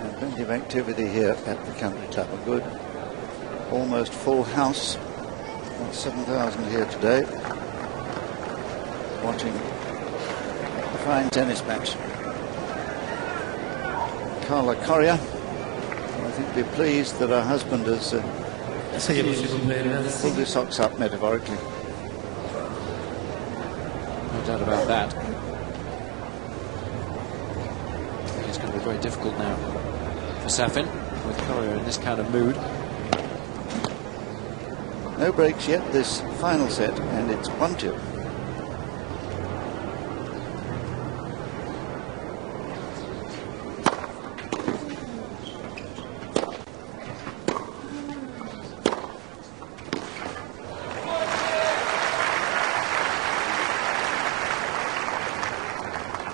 And plenty of activity here at the country club. A good almost full house, 7,000 here today, watching a fine tennis match. Carla Coria, I think, be pleased that her husband has pulled his socks up, metaphorically. No doubt about that. I think it's going to be very difficult now for Safin with Coria in this kind of mood. No breaks yet this final set, and it's 1-2.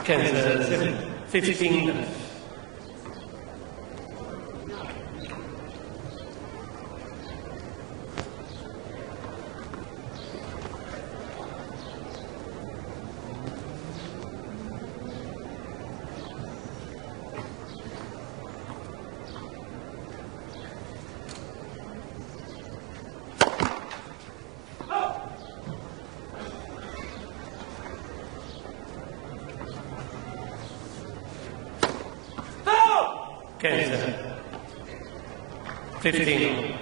Kansas 15. Kansas 15.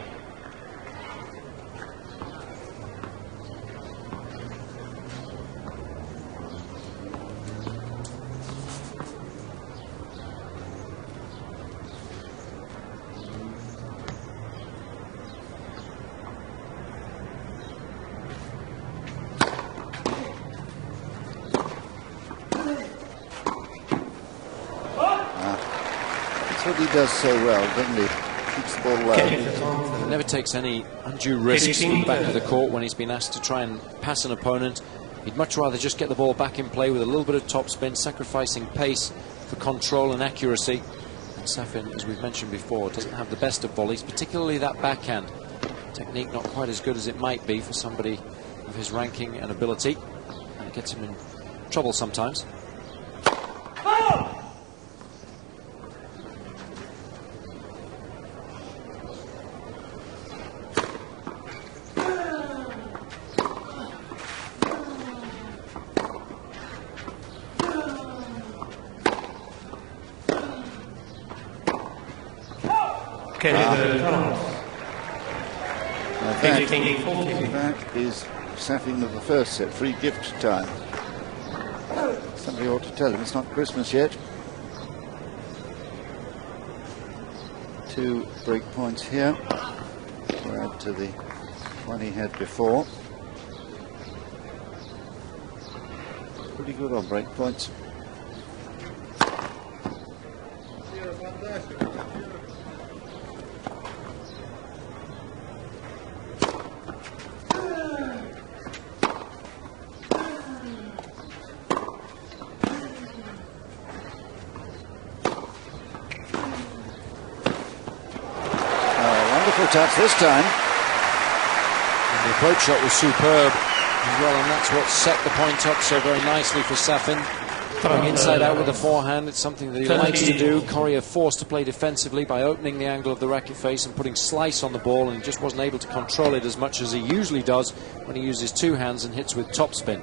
What he does so well, doesn't he? Keeps the ball low. He never takes any undue risks in the back of the court when he's been asked to try and pass an opponent. He'd much rather just get the ball back in play with a little bit of topspin, sacrificing pace for control and accuracy. And Safin, as we've mentioned before, doesn't have the best of volleys, particularly that backhand. Technique not quite as good as it might be for somebody of his ranking and ability. And it gets him in trouble sometimes. That is Safin of the first set, free gift time. Somebody ought to tell him it's not Christmas yet. 2 break points here to add to the one he had before. Pretty good on break points. Touch this time. And the approach shot was superb as well, and that's what set the point up so very nicely for Safin. Going inside out with a forehand, it's something that he likes to do. Coria forced to play defensively by opening the angle of the racket face and putting slice on the ball, and he just wasn't able to control it as much as he usually does when he uses 2 hands and hits with topspin.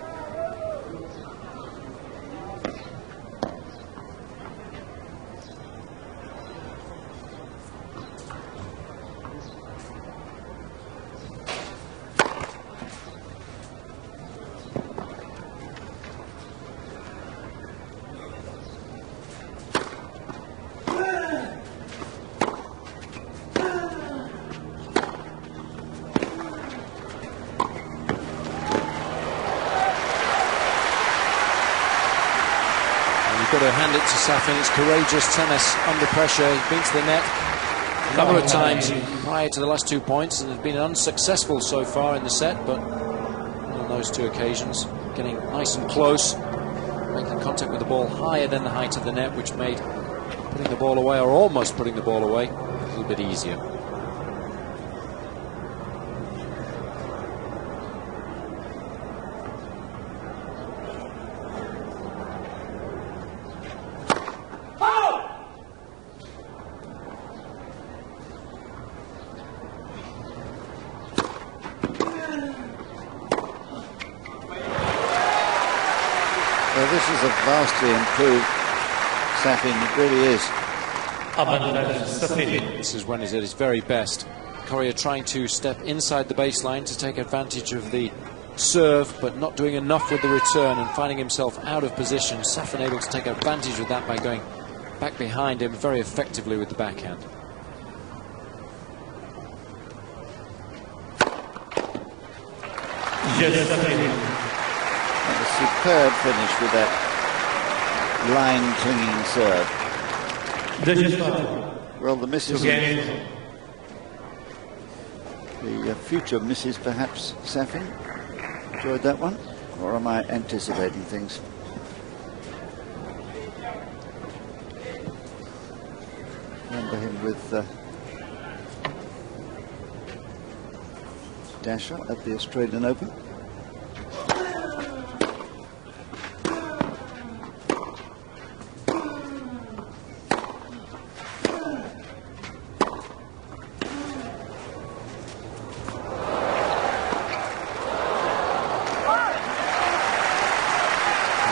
Got to hand it to Safin. It's courageous tennis under pressure. He's been to the net a number of times prior to the last 2 points and has been unsuccessful so far in the set, but on those 2 occasions getting nice and close, making contact with the ball higher than the height of the net, which made putting the ball away, or almost putting the ball away, a little bit easier. Well, this is a vastly improved Safin, it really is. This is when he's at his very best. Coria trying to step inside the baseline to take advantage of the serve, but not doing enough with the return and finding himself out of position. Safin able to take advantage of that by going back behind him very effectively with the backhand. And a superb finish with that line-clinging serve. Well, the misses, the future misses perhaps, Safin. Enjoyed that one? Or am I anticipating things? Remember him with Dasher at the Australian Open.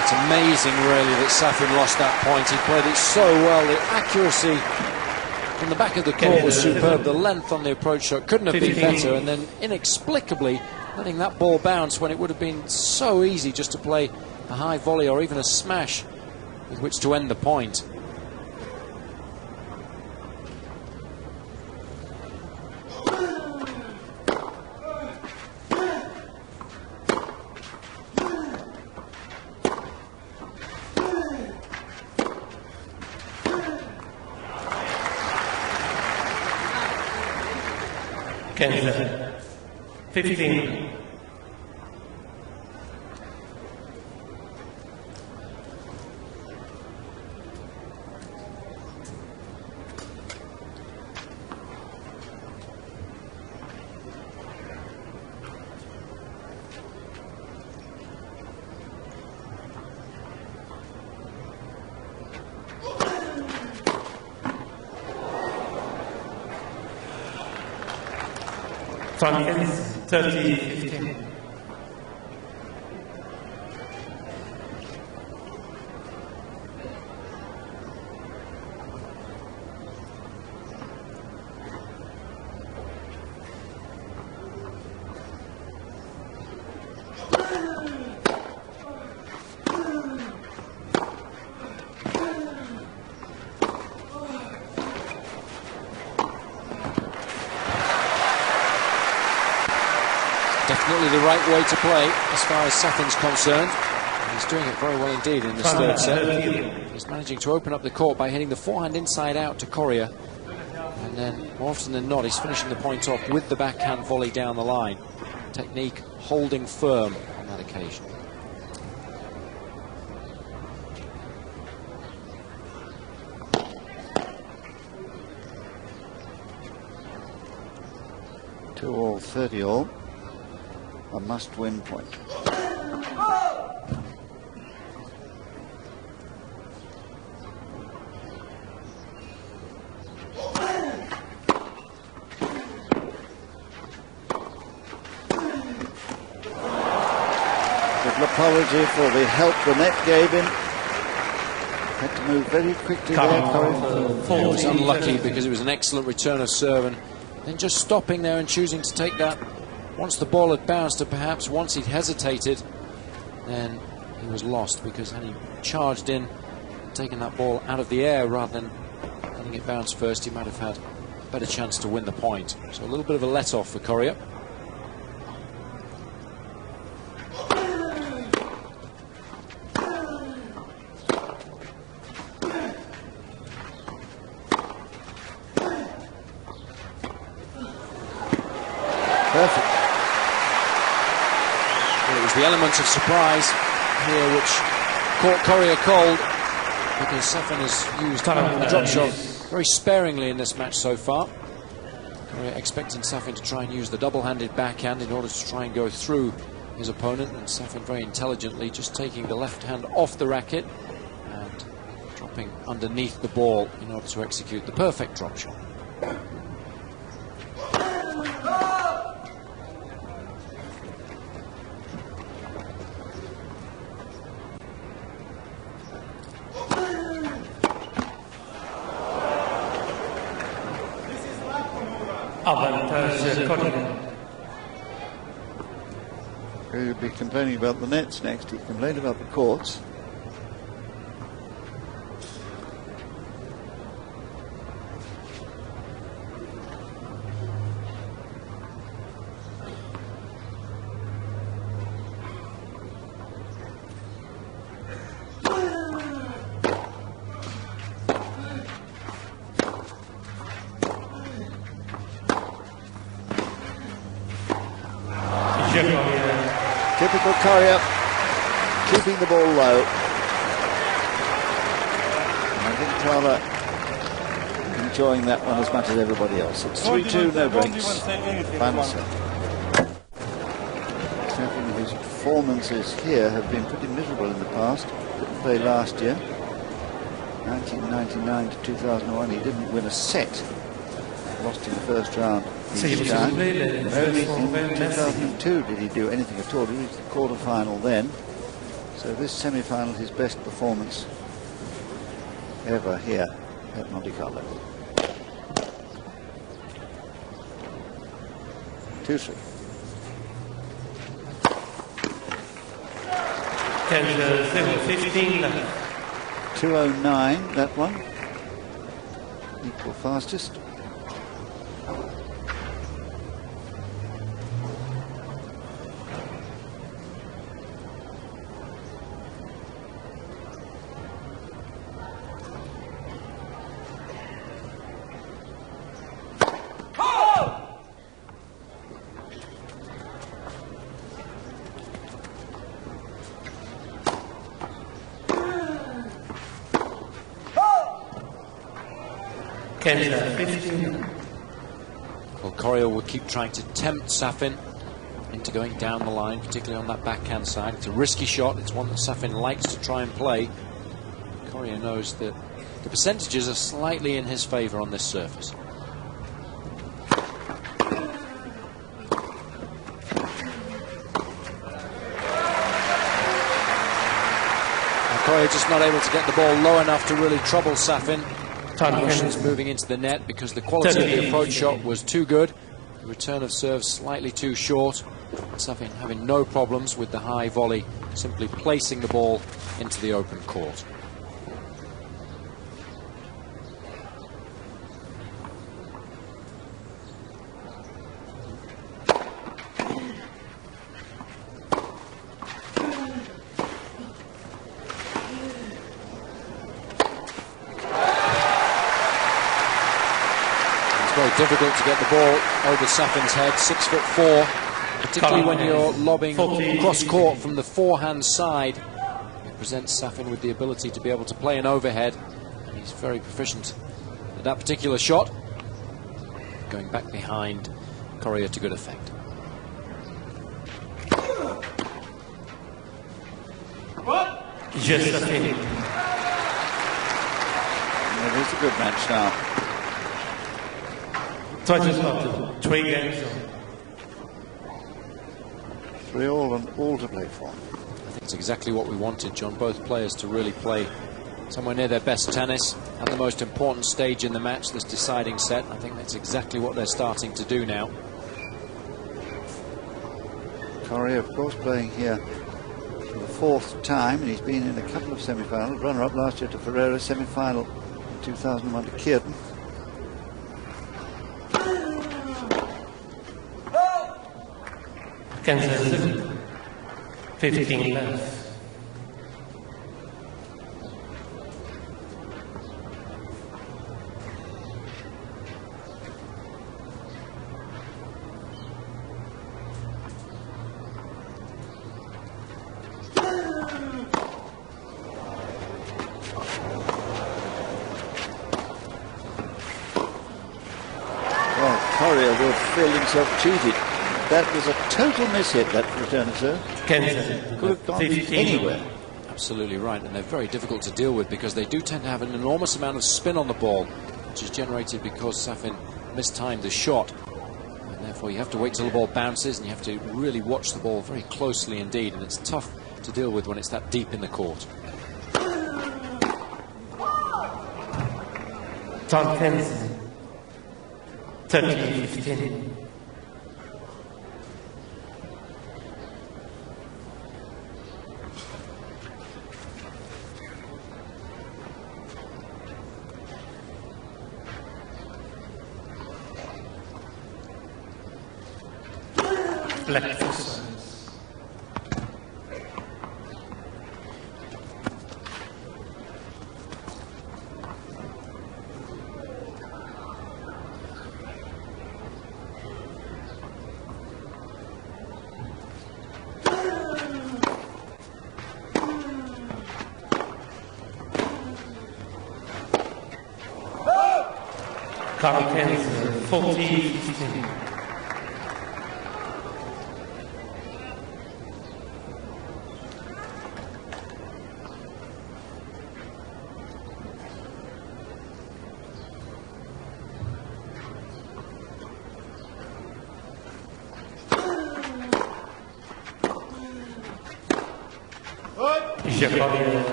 It's amazing, really, that Safin lost that point. He played it so well. The accuracy from the back of the court was superb. The length on the approach shot couldn't have been better. And then, inexplicably, letting that ball bounce when it would have been so easy just to play a high volley or even a smash with which to end the point. Cancel. 15. Frankens 30-15. Definitely the right way to play as far as Safin's concerned. He's doing it very well indeed in this third set. He's managing to open up the court by hitting the forehand inside out to Coria. And then, more often than not, he's finishing the point off with the backhand volley down the line. Technique holding firm on that occasion. Two all, 30 all. A must-win point. Apology for the help the net gave him. Had to move very quickly there. He was unlucky because it was an excellent return of serve, and then just stopping there and choosing to take that once the ball had bounced, or perhaps once he'd hesitated, then he was lost, because had he charged in, taken that ball out of the air rather than letting it bounce first, he might have had a better chance to win the point. So a little bit of a let-off for Coria. Perfect. Well, it was the element of surprise here which caught Coria cold, because Safin has used the drop shot very sparingly in this match so far. Coria expecting Safin to try and use the double-handed backhand in order to try and go through his opponent, and Safin very intelligently just taking the left hand off the racket and dropping underneath the ball in order to execute the perfect drop shot. He'll be complaining about the nets next. He complained about the courts. Typical Coria, keeping the ball low. And I think rather enjoying that one as much as everybody else. It's 3-2, no breaks. Final set. Safin, his performances here have been pretty miserable in the past. Didn't play last year. 1999 to 2001, he didn't win a set. Lost in the first round. Only in 2002 did he do anything at all. He reached the quarter-final then. So this semi-final, his best performance ever here at Monte-Carlo. 2-3. 15. 209, that one. Equal fastest. Well, Coria will keep trying to tempt Safin into going down the line, particularly on that backhand side. It's a risky shot. It's one that Safin likes to try and play. Coria knows that the percentages are slightly in his favour on this surface. Coria just not able to get the ball low enough to really trouble Safin. Motions moving into the net because the quality of the approach shot was too good. The return of serve slightly too short. Safin having no problems with the high volley, simply placing the ball into the open court. very difficult to get the ball over Safin's head, 6'4", particularly when you're lobbing cross-court from the forehand side. It presents Safin with the ability to be able to play an overhead. He's very proficient at that particular shot. Going back behind Coria to good effect. Just a finish. It is a good match now. 3 games. 3-all and all to play for. I think it's exactly what we wanted, John. Both players to really play somewhere near their best tennis at the most important stage in the match, this deciding set. I think that's exactly what they're starting to do now. Coria, of course, playing here for the 4th time, and he's been in a couple of semi-finals. Runner-up last year to Ferreira, semi-final in 2001 to Kierden. Kansas, 15 left. Well, Coria will feel himself cheated. That was a total mishit, that return serve. Kansas, Could have gone 15. anywhere. Absolutely right, and they're very difficult to deal with because they do tend to have an enormous amount of spin on the ball, which is generated because Safin mistimed the shot. And therefore you have to wait till the ball bounces, and you have to really watch the ball very closely indeed, and it's tough to deal with when it's that deep in the court. Tom Kansas, 13-15. Left foot. Carl Kansas, 14-15.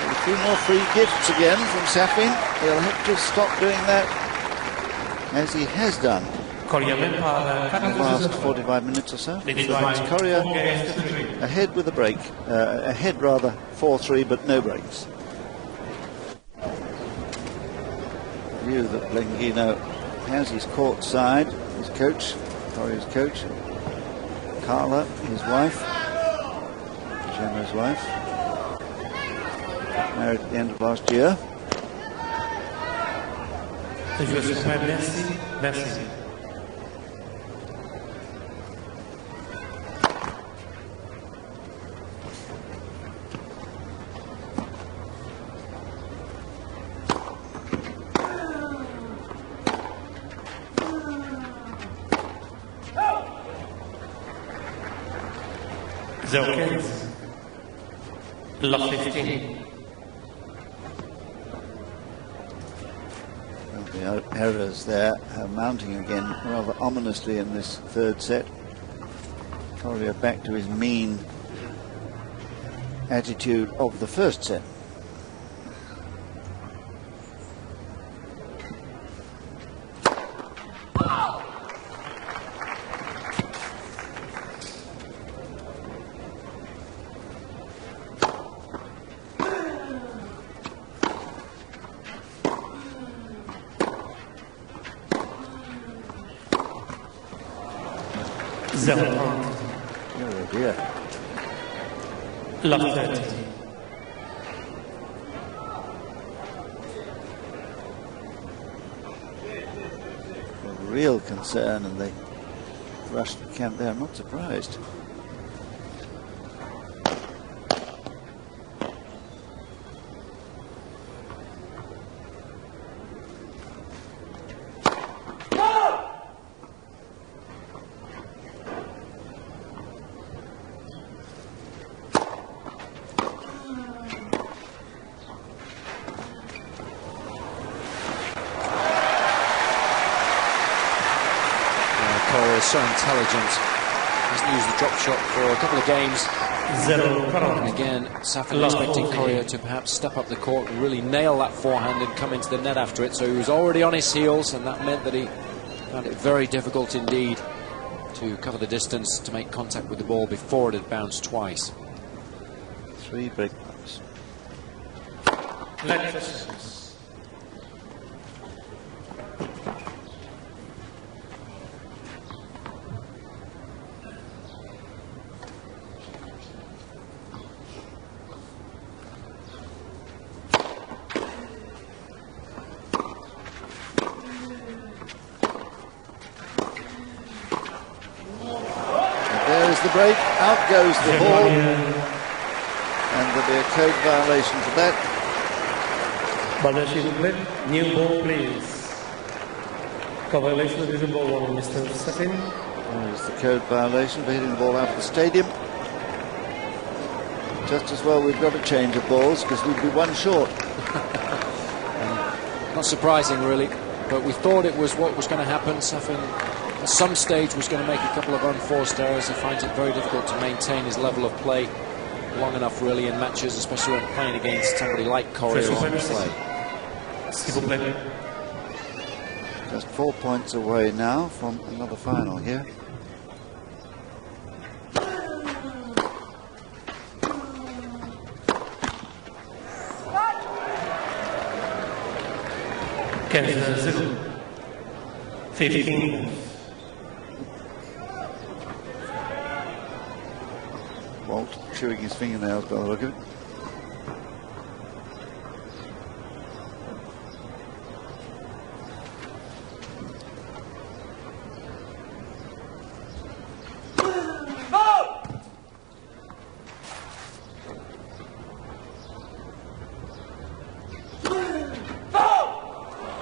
A few more free gifts again from Safin. He'll have to stop doing that, as he has done in the last 45 minutes or so. It's Coria ahead with a break, ahead rather, 4-3, but no breaks. View that Blenguino has his court side, his coach, Coria's coach, Carla, his wife, Gemma's wife, married at the end of last year. Merci. Zokens, love 15. The errors there mounting again rather ominously in this 3rd set. Coria back to his mean attitude of the 1st set. Oh dear. Love 30. real concern, and they rushed the camp there. I'm not surprised. So intelligent. He's used the drop shot for a couple of games. And again, Safin expecting Coria to perhaps step up the court and really nail that forehand and come into the net after it. So he was already on his heels, and that meant that he found it very difficult indeed to cover the distance, to make contact with the ball before it had bounced twice. 3 break points. The break, out goes the ball, and there'll be a code violation for that. New ball, please. Violation of the ball on Mr. Safin. There's the code violation for hitting the ball out of the stadium. Just as well we've got a change of balls, because we'd be one short. Not surprising, really, but we thought it was what was going to happen. Safin at some stage was going to make a couple of unforced errors. He finds it very difficult to maintain his level of play long enough, really, in matches, especially when playing against somebody like Coria on play. Just 4 points away now from another final here. Kansas 15. Walt chewing his fingernails by the look of it.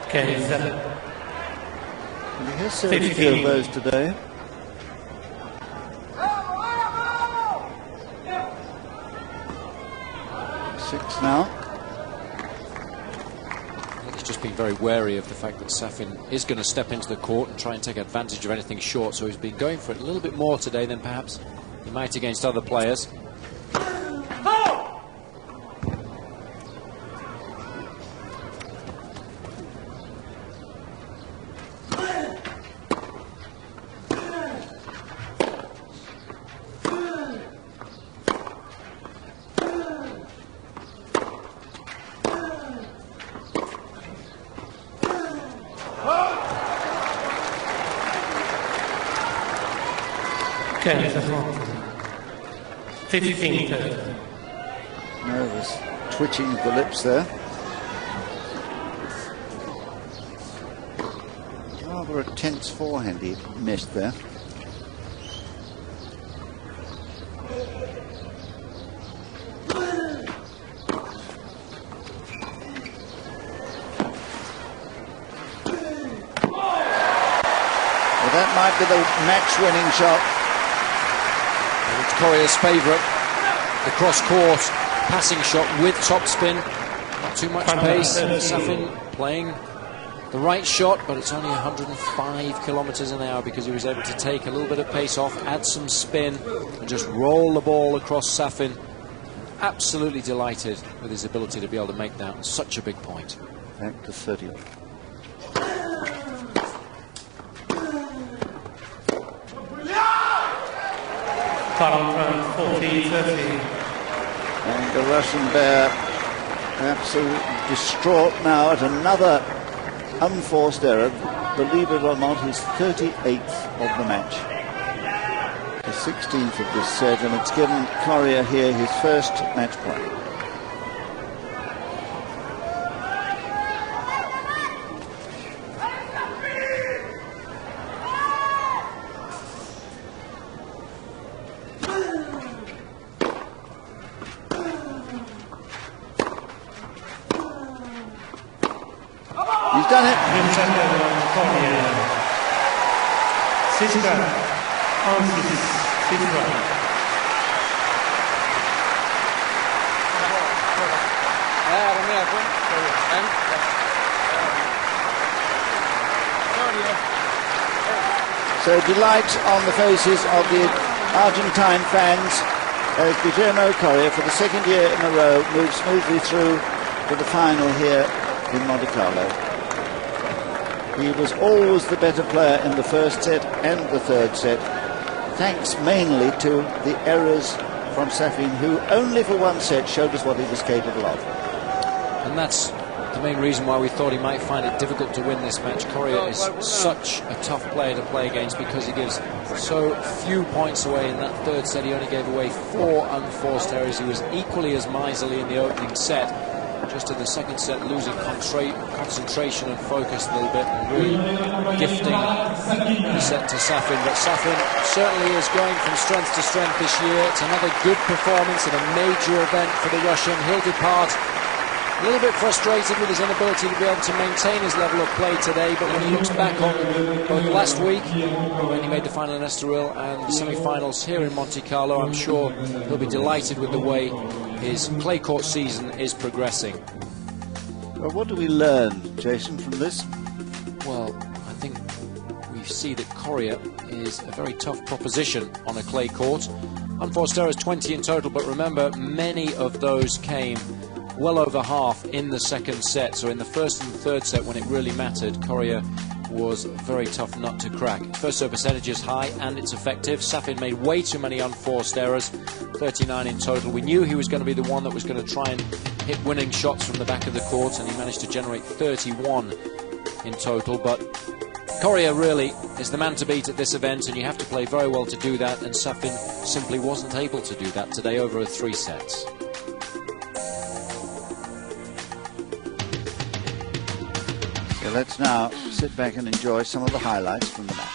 Kansas. He has so few of those today. Now. I think he's just been very wary of the fact that Safin is going to step into the court and try and take advantage of anything short, so he's been going for it a little bit more today than perhaps he might against other players. Kansas 15. Nervous twitching of the lips there. Rather a tense forehand he missed there. Well, that might be the match-winning shot. It's Coria's favourite, the cross-court passing shot with topspin. Not too much pace. Safin playing the right shot, but it's only 105 kilometres an hour because he was able to take a little bit of pace off, add some spin, and just roll the ball across Safin. Absolutely delighted with his ability to be able to make that such a big point. Back to 30. Current 40-30. And the Russian bear absolutely distraught now at another unforced error. Believe it or not, his 38th of the match. The 16th of this set, and it's given Coria here his first match point. Coria. 6-4, 1-6, 6-4. So delight on the faces of the Argentine fans as Guillermo Coria, for the second year in a row, moves smoothly through to the final here in Monte Carlo. He was always the better player in the first set and the third set, thanks mainly to the errors from Safin, who only for one set showed us what he was capable of. And that's the main reason why we thought he might find it difficult to win this match. Coria is such a tough player to play against because he gives so few points away. In that third set, he only gave away 4 unforced errors. He was equally as miserly in the opening set. Just in the second set, losing concentration and focus a little bit, and really gifting the set to Safin. But Safin certainly is going from strength to strength this year. It's another good performance at a major event for the Russian. He'll depart a little bit frustrated with his inability to be able to maintain his level of play today, but when he looks back on both last week, when he made the final in Estoril, and the semi-finals here in Monte Carlo, I'm sure he'll be delighted with the way his clay court season is progressing. Well, what do we learn, Jason, from this? Well, I think we see that Coria is a very tough proposition on a clay court. Unforced errors 20 in total, but remember, many of those came well over half in the second set. So in the first and third set, when it really mattered, Coria was a very tough nut to crack. First serve percentage is high and it's effective. Safin made way too many unforced errors, 39 in total. We knew he was going to be the one that was going to try and hit winning shots from the back of the court, and he managed to generate 31 in total. But Coria really is the man to beat at this event, and you have to play very well to do that, and Safin simply wasn't able to do that today over 3 sets. So let's now sit back and enjoy some of the highlights from the match.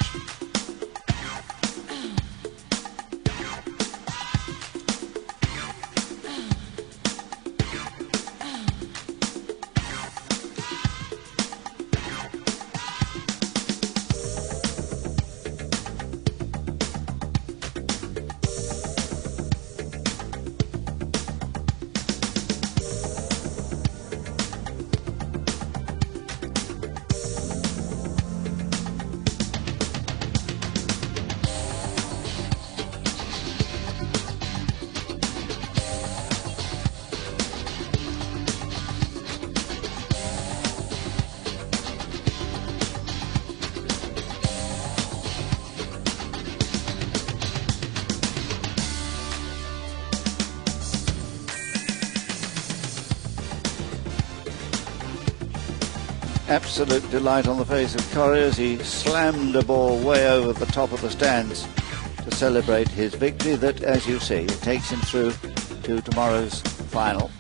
Absolute delight on the face of Coria as he slammed the ball way over the top of the stands to celebrate his victory that, as you see, takes him through to tomorrow's final.